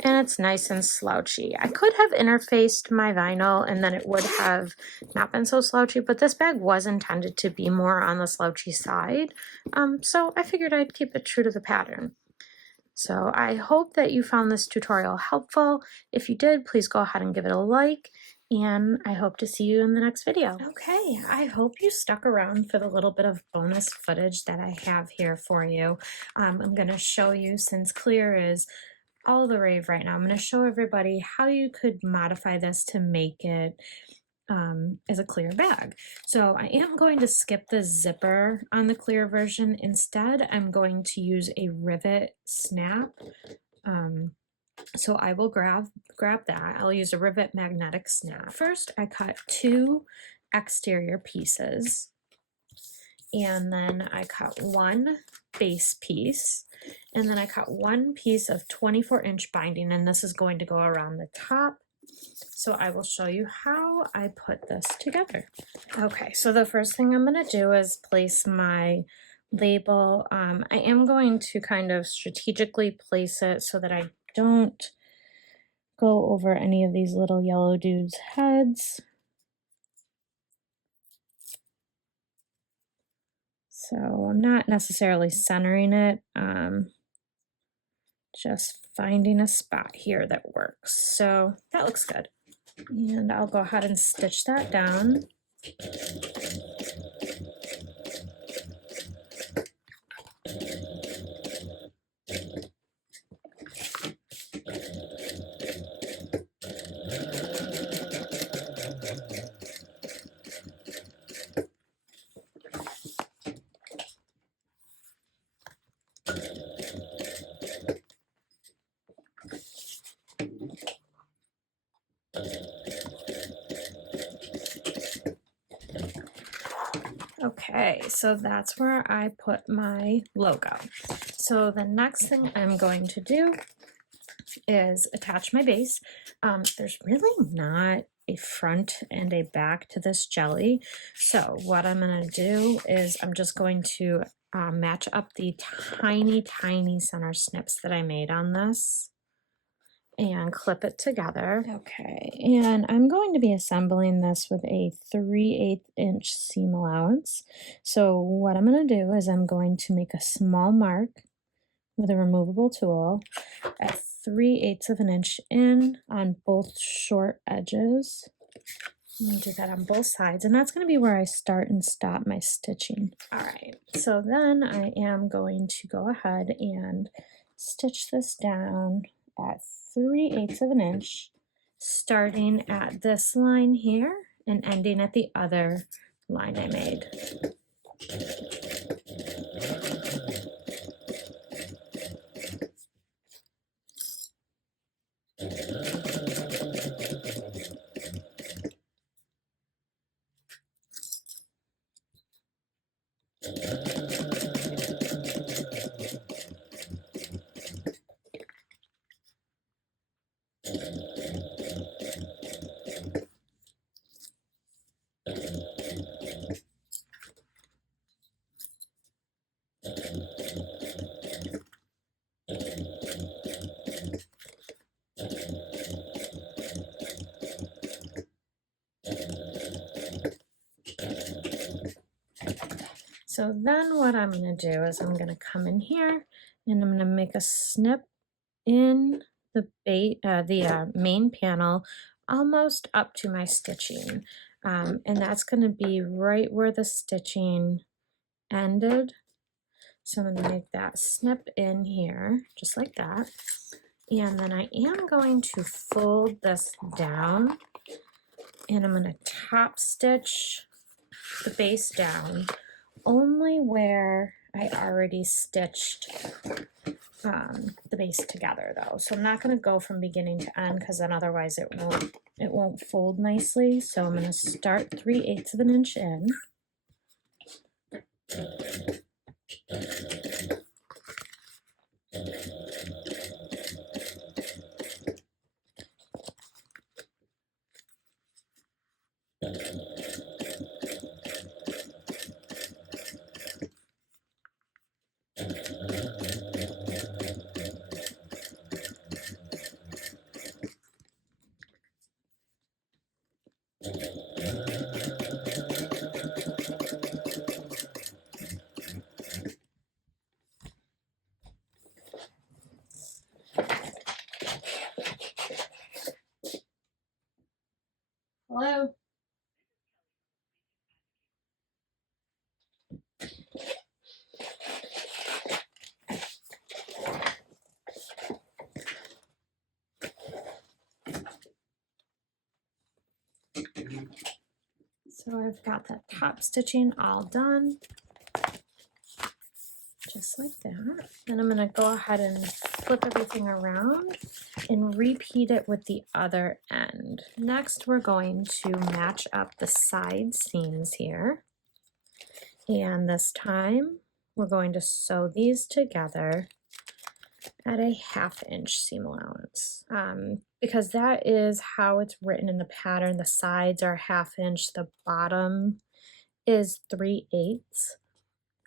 And it's nice and slouchy. I could have interfaced my vinyl and then it would have not been so slouchy, but this bag was intended to be more on the slouchy side. So I figured I'd keep it true to the pattern. So I hope that you found this tutorial helpful. If you did, please go ahead and give it a like. and I hope to see you in the next video. Okay, I hope you stuck around for the little bit of bonus footage that I have here for you. I'm going to show you, since clear is all the rave right now, I'm going to show everybody how you could modify this to make it as a clear bag. So I am going to skip the zipper on the clear version. Instead, I'm going to use a rivet snap. So I will grab that. I'll use a rivet magnetic snap. First, I cut 2 exterior pieces, and then I cut 1 base piece, and then I cut 1 piece of 24-inch binding, and this is going to go around the top. So I will show you how I put this together. Okay, so the first thing I'm going to do is place my label. I am going to kind of strategically place it so that I don't go over any of these little yellow dudes' heads. So I'm not necessarily centering it, just finding a spot here that works. So that looks good. And I'll go ahead and stitch that down. Okay, so that's where I put my logo. So the next thing I'm going to do is attach my base. There's really not a front and a back to this jelly. So what I'm going to do is I'm just going to match up the tiny center snips that I made on this and clip it together. Okay, and I'm going to be assembling this with a 3/8 inch seam allowance. So what I'm going to do is I'm going to make a small mark with a removable tool at 3/8 of an inch in on both short edges. I'm going to do that on both sides, and that's going to be where I start and stop my stitching. All right, so then I am going to go ahead and stitch this down at 3/8 of an inch, starting at this line here and ending at the other line I made. So then what I'm going to do is I'm going to come in here and I'm going to make a snip in the main panel almost up to my stitching. And that's going to be right where the stitching ended. So I'm going to make that snip in here, just like that. And then I am going to fold this down and I'm going to top stitch the base down only where I already stitched the base together though. So I'm not going to go from beginning to end because then otherwise it won't fold nicely. So I'm going to start 3/8 of an inch in. got that top stitching all done, just like that. Then I'm gonna go ahead and flip everything around and repeat it with the other end. Next, we're going to match up the side seams here. And this time, we're going to sew these together at a 1/2 inch seam allowance, because that is how it's written in the pattern. The sides are 1/2 inch, the bottom is 3/8.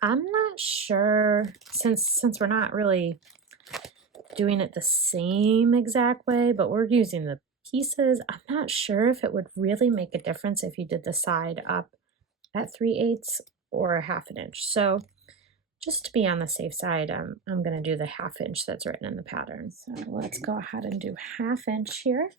I'm not sure, since we're not really doing it the same exact way, but we're using the pieces, I'm not sure if it would really make a difference if you did the side up at 3/8 or a 1/2 inch. So just to be on the safe side, I'm going to do the 1/2 inch that's written in the pattern. So let's go ahead and do 1/2 inch here.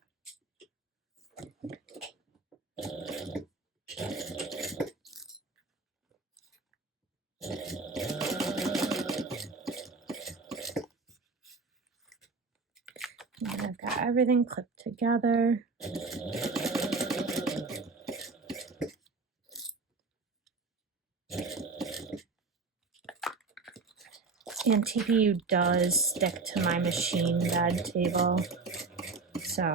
And I've got everything clipped together. And TPU does stick to my machine bed table, so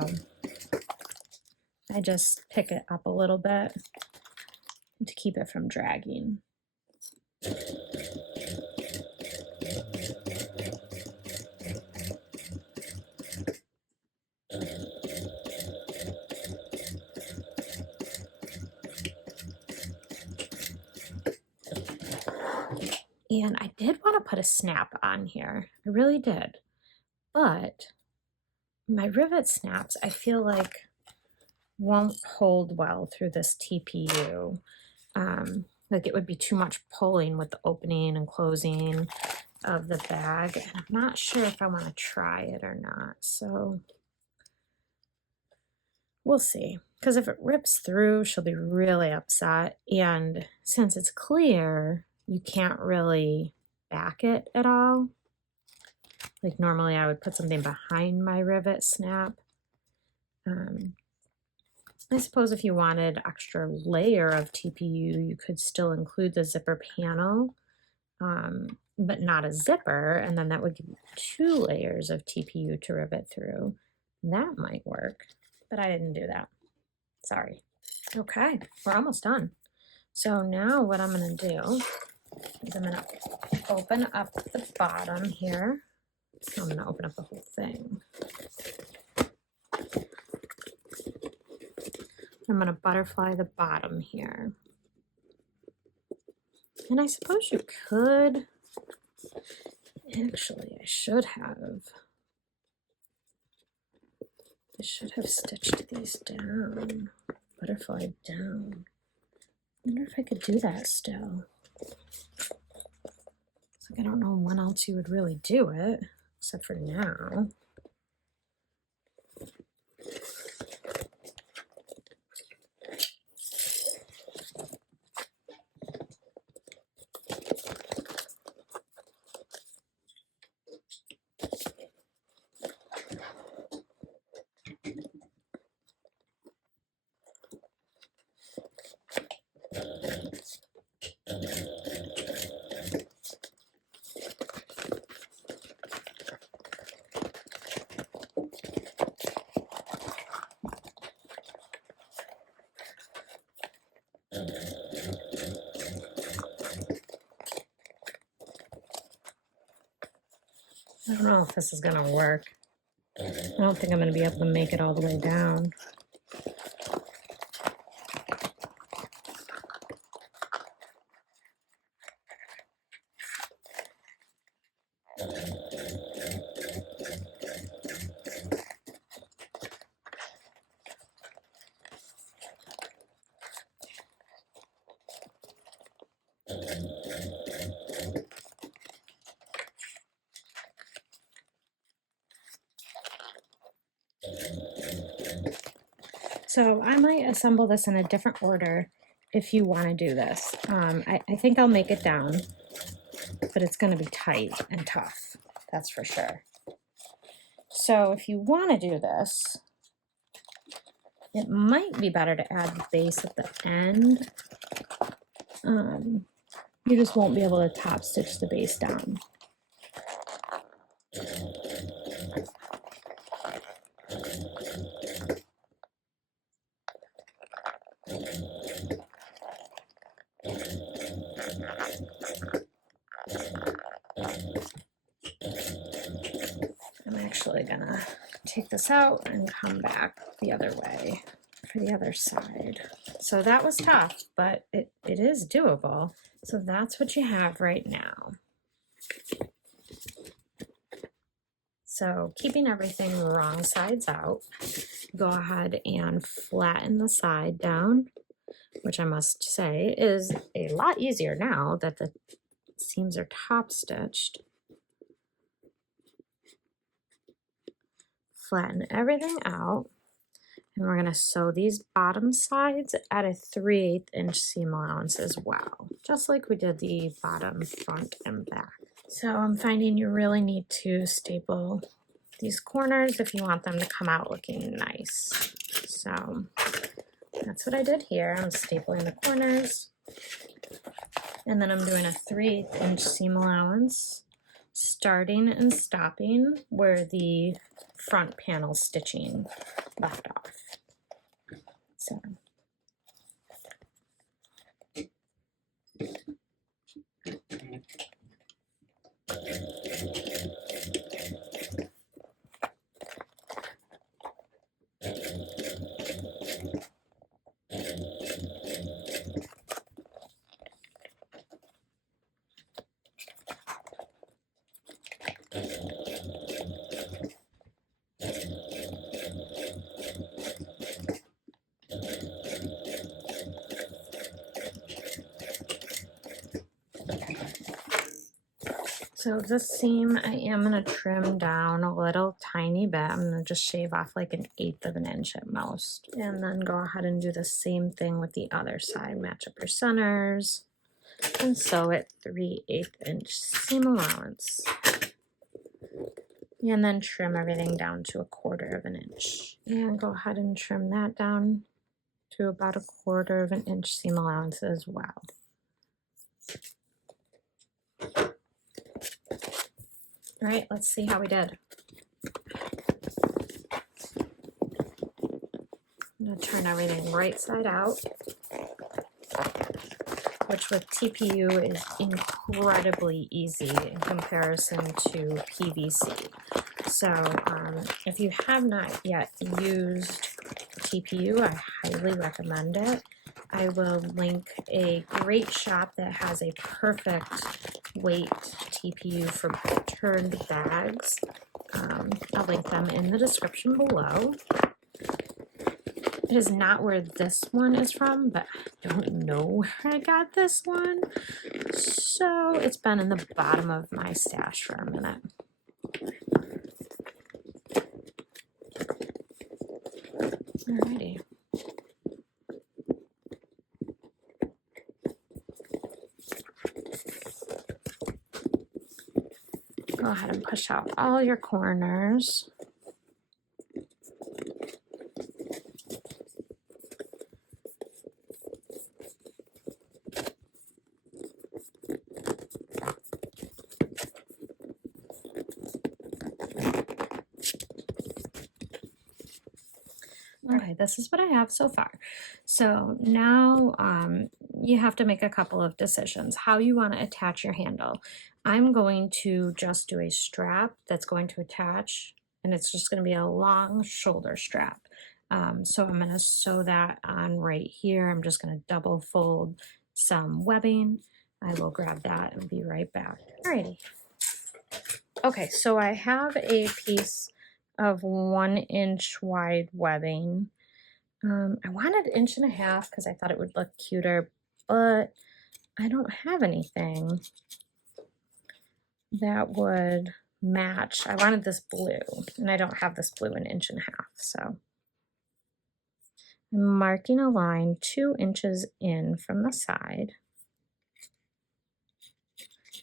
I just pick it up a little bit to keep it from dragging. And I did want to put a snap on here. I really did. But my rivet snaps, I feel like, won't hold well through this TPU. Like it would be too much pulling with the opening and closing of the bag. And I'm not sure if I want to try it or not. So we'll see. Because if it rips through, she'll be really upset. And since it's clear, you can't really back it at all. Like normally I would put something behind my rivet snap. I suppose if you wanted extra layer of TPU, you could still include the zipper panel, but not a zipper, and then that would give you 2 layers of TPU to rivet through. That might work, but I didn't do that. Sorry. Okay, we're almost done. So now what I'm going to do is I'm going to open up the bottom here. I'm going to open up the whole thing. I'm going to butterfly the bottom here. And I suppose you could, actually I should have stitched these down, butterflied down. I wonder if I could do that still. It's like I don't know when else you would really do it, except for now. I don't know if this is going to work. I don't think I'm going to be able to make it all the way down. So I might assemble this in a different order if you want to do this. I think I'll make it down, but it's going to be tight and tough, that's for sure. So if you want to do this, it might be better to add the base at the end you just won't be able to top stitch the base down. I'm actually gonna take this out and come back the other way for the other side. So that was tough, but it is doable. So that's what you have right now. So keeping everything wrong sides out, go ahead and flatten the side down, which I must say is a lot easier now that the seams are top stitched. Flatten everything out, and we're going to sew these bottom sides at a 3/8 inch seam allowance as well, just like we did the bottom, front, and back. So I'm finding you really need to staple these corners if you want them to come out looking nice. So that's what I did here. I'm stapling the corners, and then I'm doing a 3/8 inch seam allowance, starting and stopping where the front panel stitching left off. So So this seam I am going to trim down a little tiny bit. I'm going to just shave off like 1/8 of an inch at most. And then go ahead and do the same thing with the other side. Match up your centers and sew it 3/8 inch seam allowance. And then trim everything down to 1/4 of an inch. And go ahead and trim that down to about 1/4 of an inch seam allowance as well. All right, let's see how we did. I'm going to turn everything right side out, which with TPU is incredibly easy in comparison to PVC. So if you have not yet used TPU, I highly recommend it. I will link a great shop that has a perfect weight TPU for turned bags. I'll link them in the description below. It is not where this one is from, but I don't know where I got this one. So it's been in the bottom of my stash for a minute. Alrighty. Go ahead and push out all your corners. Okay, this is what I have so far. So now you have to make a couple of decisions how you want to attach your handle. I'm going to just do a strap that's going to attach, and it's just going to be a long shoulder strap. So I'm going to sew that on right here. I'm just going to double fold some webbing. I will grab that and be right back. Alrighty. Okay, so I have a piece of 1 inch wide webbing. I wanted 1.5 inches because I thought it would look cuter, but I don't have anything that would match. I wanted this blue, and I don't have this blue in 1.5 inches, so I'm marking a line 2 inches in from the side,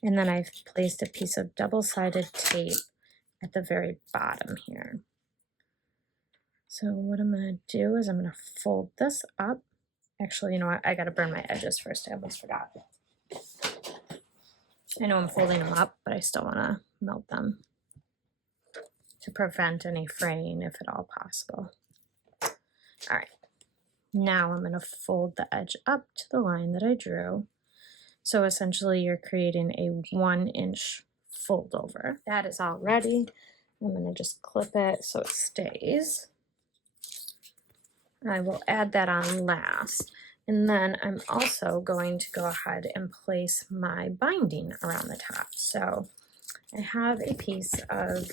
and then I've placed a piece of double-sided tape at the very bottom here. So what I'm going to do is I'm going to fold this up Actually, you know what? I gotta burn my edges first. I almost forgot. I know I'm folding them up, but I still wanna melt them to prevent any fraying if at all possible. All right, now I'm gonna fold the edge up to the line that I drew. So essentially you're creating a 1-inch fold over. That is all ready. I'm gonna just clip it so it stays. I will add that on last. And then I'm also going to go ahead and place my binding around the top. So I have a piece of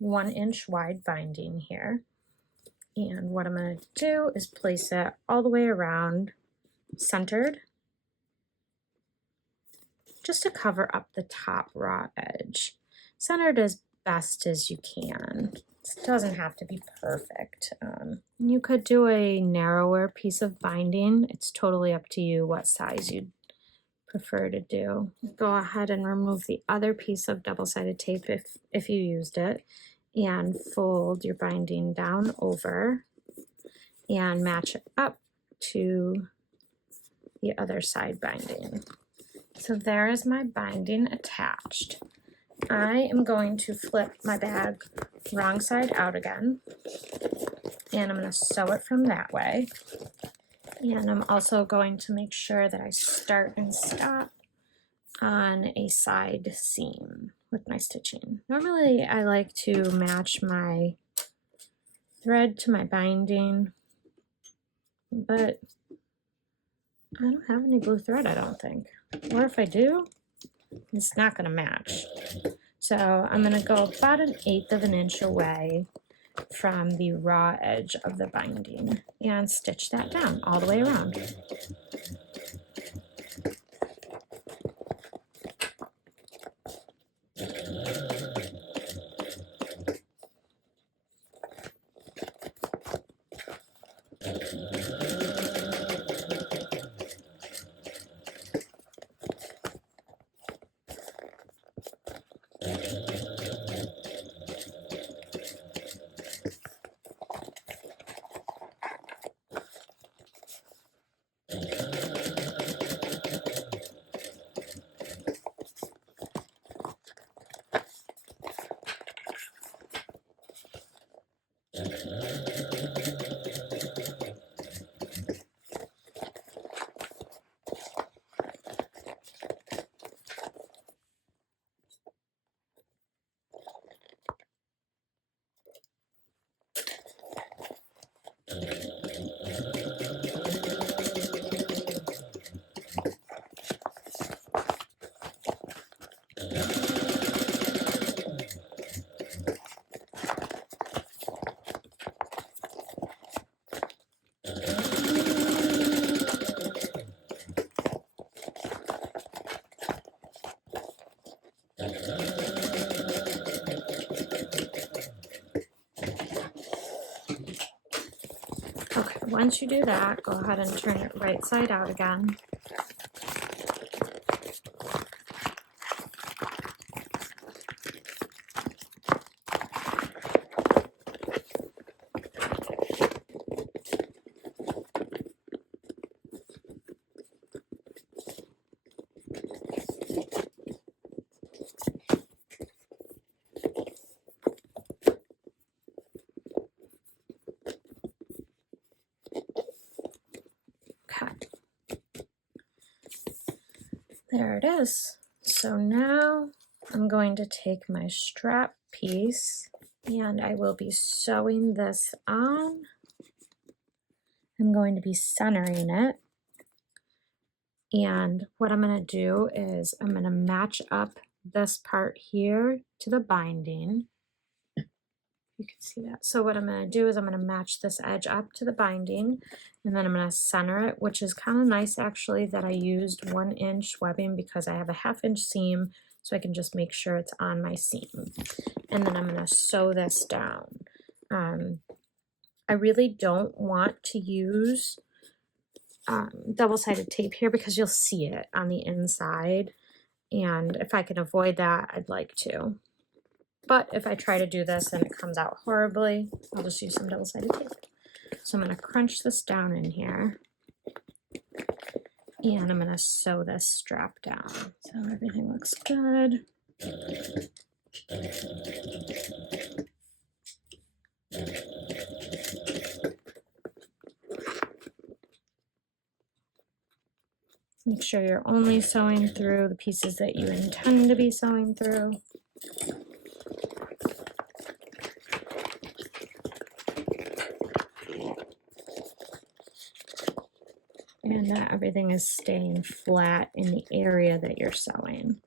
1-inch wide binding here. And what I'm going to do is place it all the way around, centered, just to cover up the top raw edge. Centered as best as you can. It doesn't have to be perfect. You could do a narrower piece of binding. It's totally up to you what size you'd prefer to do. Go ahead and remove the other piece of double-sided tape if you used it, and fold your binding down over and match it up to the other side binding. So there is my binding attached. I am going to flip my bag wrong side out again, and I'm going to sew it from that way. And I'm also going to make sure that I start and stop on a side seam with my stitching. Normally I like to match my thread to my binding, but I don't have any blue thread, I don't think. Or if I do, it's not going to match. So I'm going to go about 1/8 of an inch away from the raw edge of the binding and stitch that down all the way around. Okay, once you do that, go ahead and turn it right side out again. There it is. So now I'm going to take my strap piece and I will be sewing this on. I'm going to be centering it. And what I'm going to do is I'm going to match up this part here to the binding. You can see that. So what I'm going to do is I'm going to match this edge up to the binding, and then I'm going to center it, which is kind of nice actually that I used 1-inch webbing because I have a 1/2 inch seam, so I can just make sure it's on my seam. And then I'm going to sew this down. I really don't want to use double-sided tape here because you'll see it on the inside, and if I can avoid that, I'd like to. But if I try to do this and it comes out horribly, I'll just use some double-sided tape. So I'm going to crunch this down in here. And I'm going to sew this strap down. So everything looks good. Make sure you're only sewing through the pieces that you intend to be sewing through. And that everything is staying flat in the area that you're sewing.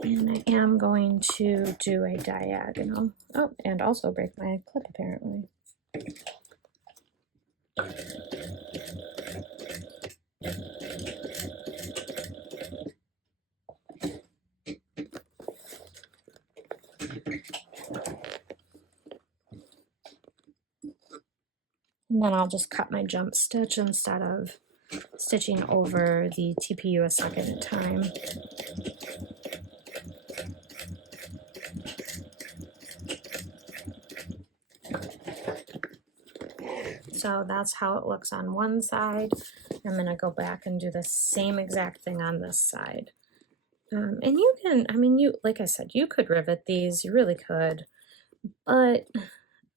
And I am going to do a diagonal. Oh, and also break my clip apparently. And then I'll just cut my jump stitch instead of stitching over the TPU a second time. So that's how it looks on one side. I'm going to go back and do the same exact thing on this side. And you can, I mean, like I said, you could rivet these, you really could, but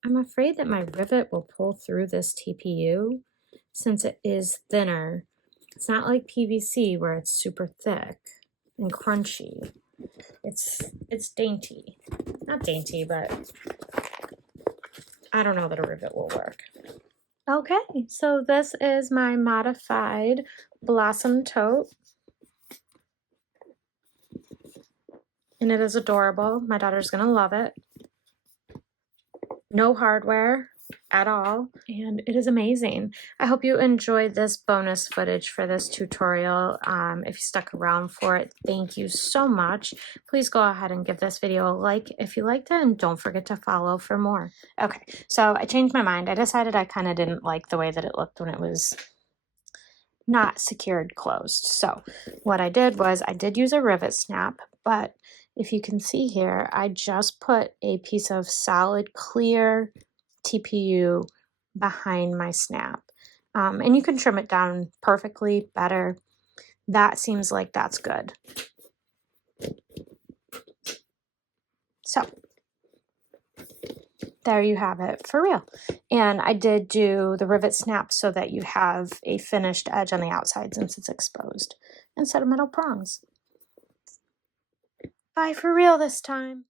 I'm afraid that my rivet will pull through this TPU since it is thinner. It's not like PVC where it's super thick and crunchy. It's dainty. Not dainty, but I don't know that a rivet will work. Okay, so this is my modified blossom tote. And it is adorable. My daughter's gonna love it. No hardware at all, and it is amazing. I hope you enjoyed this bonus footage for this tutorial. If you stuck around for it, thank you so much. Please go ahead and give this video a like if you liked it, and don't forget to follow for more. Okay, so I changed my mind. I decided I kind of didn't like the way that it looked when it was not secured closed. So what I did was I did use a rivet snap, but if you can see here, I just put a piece of solid clear TPU behind my snap. And you can trim it down perfectly better. That seems like that's good. So there you have it for real. And I did do the rivet snap so that you have a finished edge on the outside since it's exposed instead of metal prongs. Bye for real this time.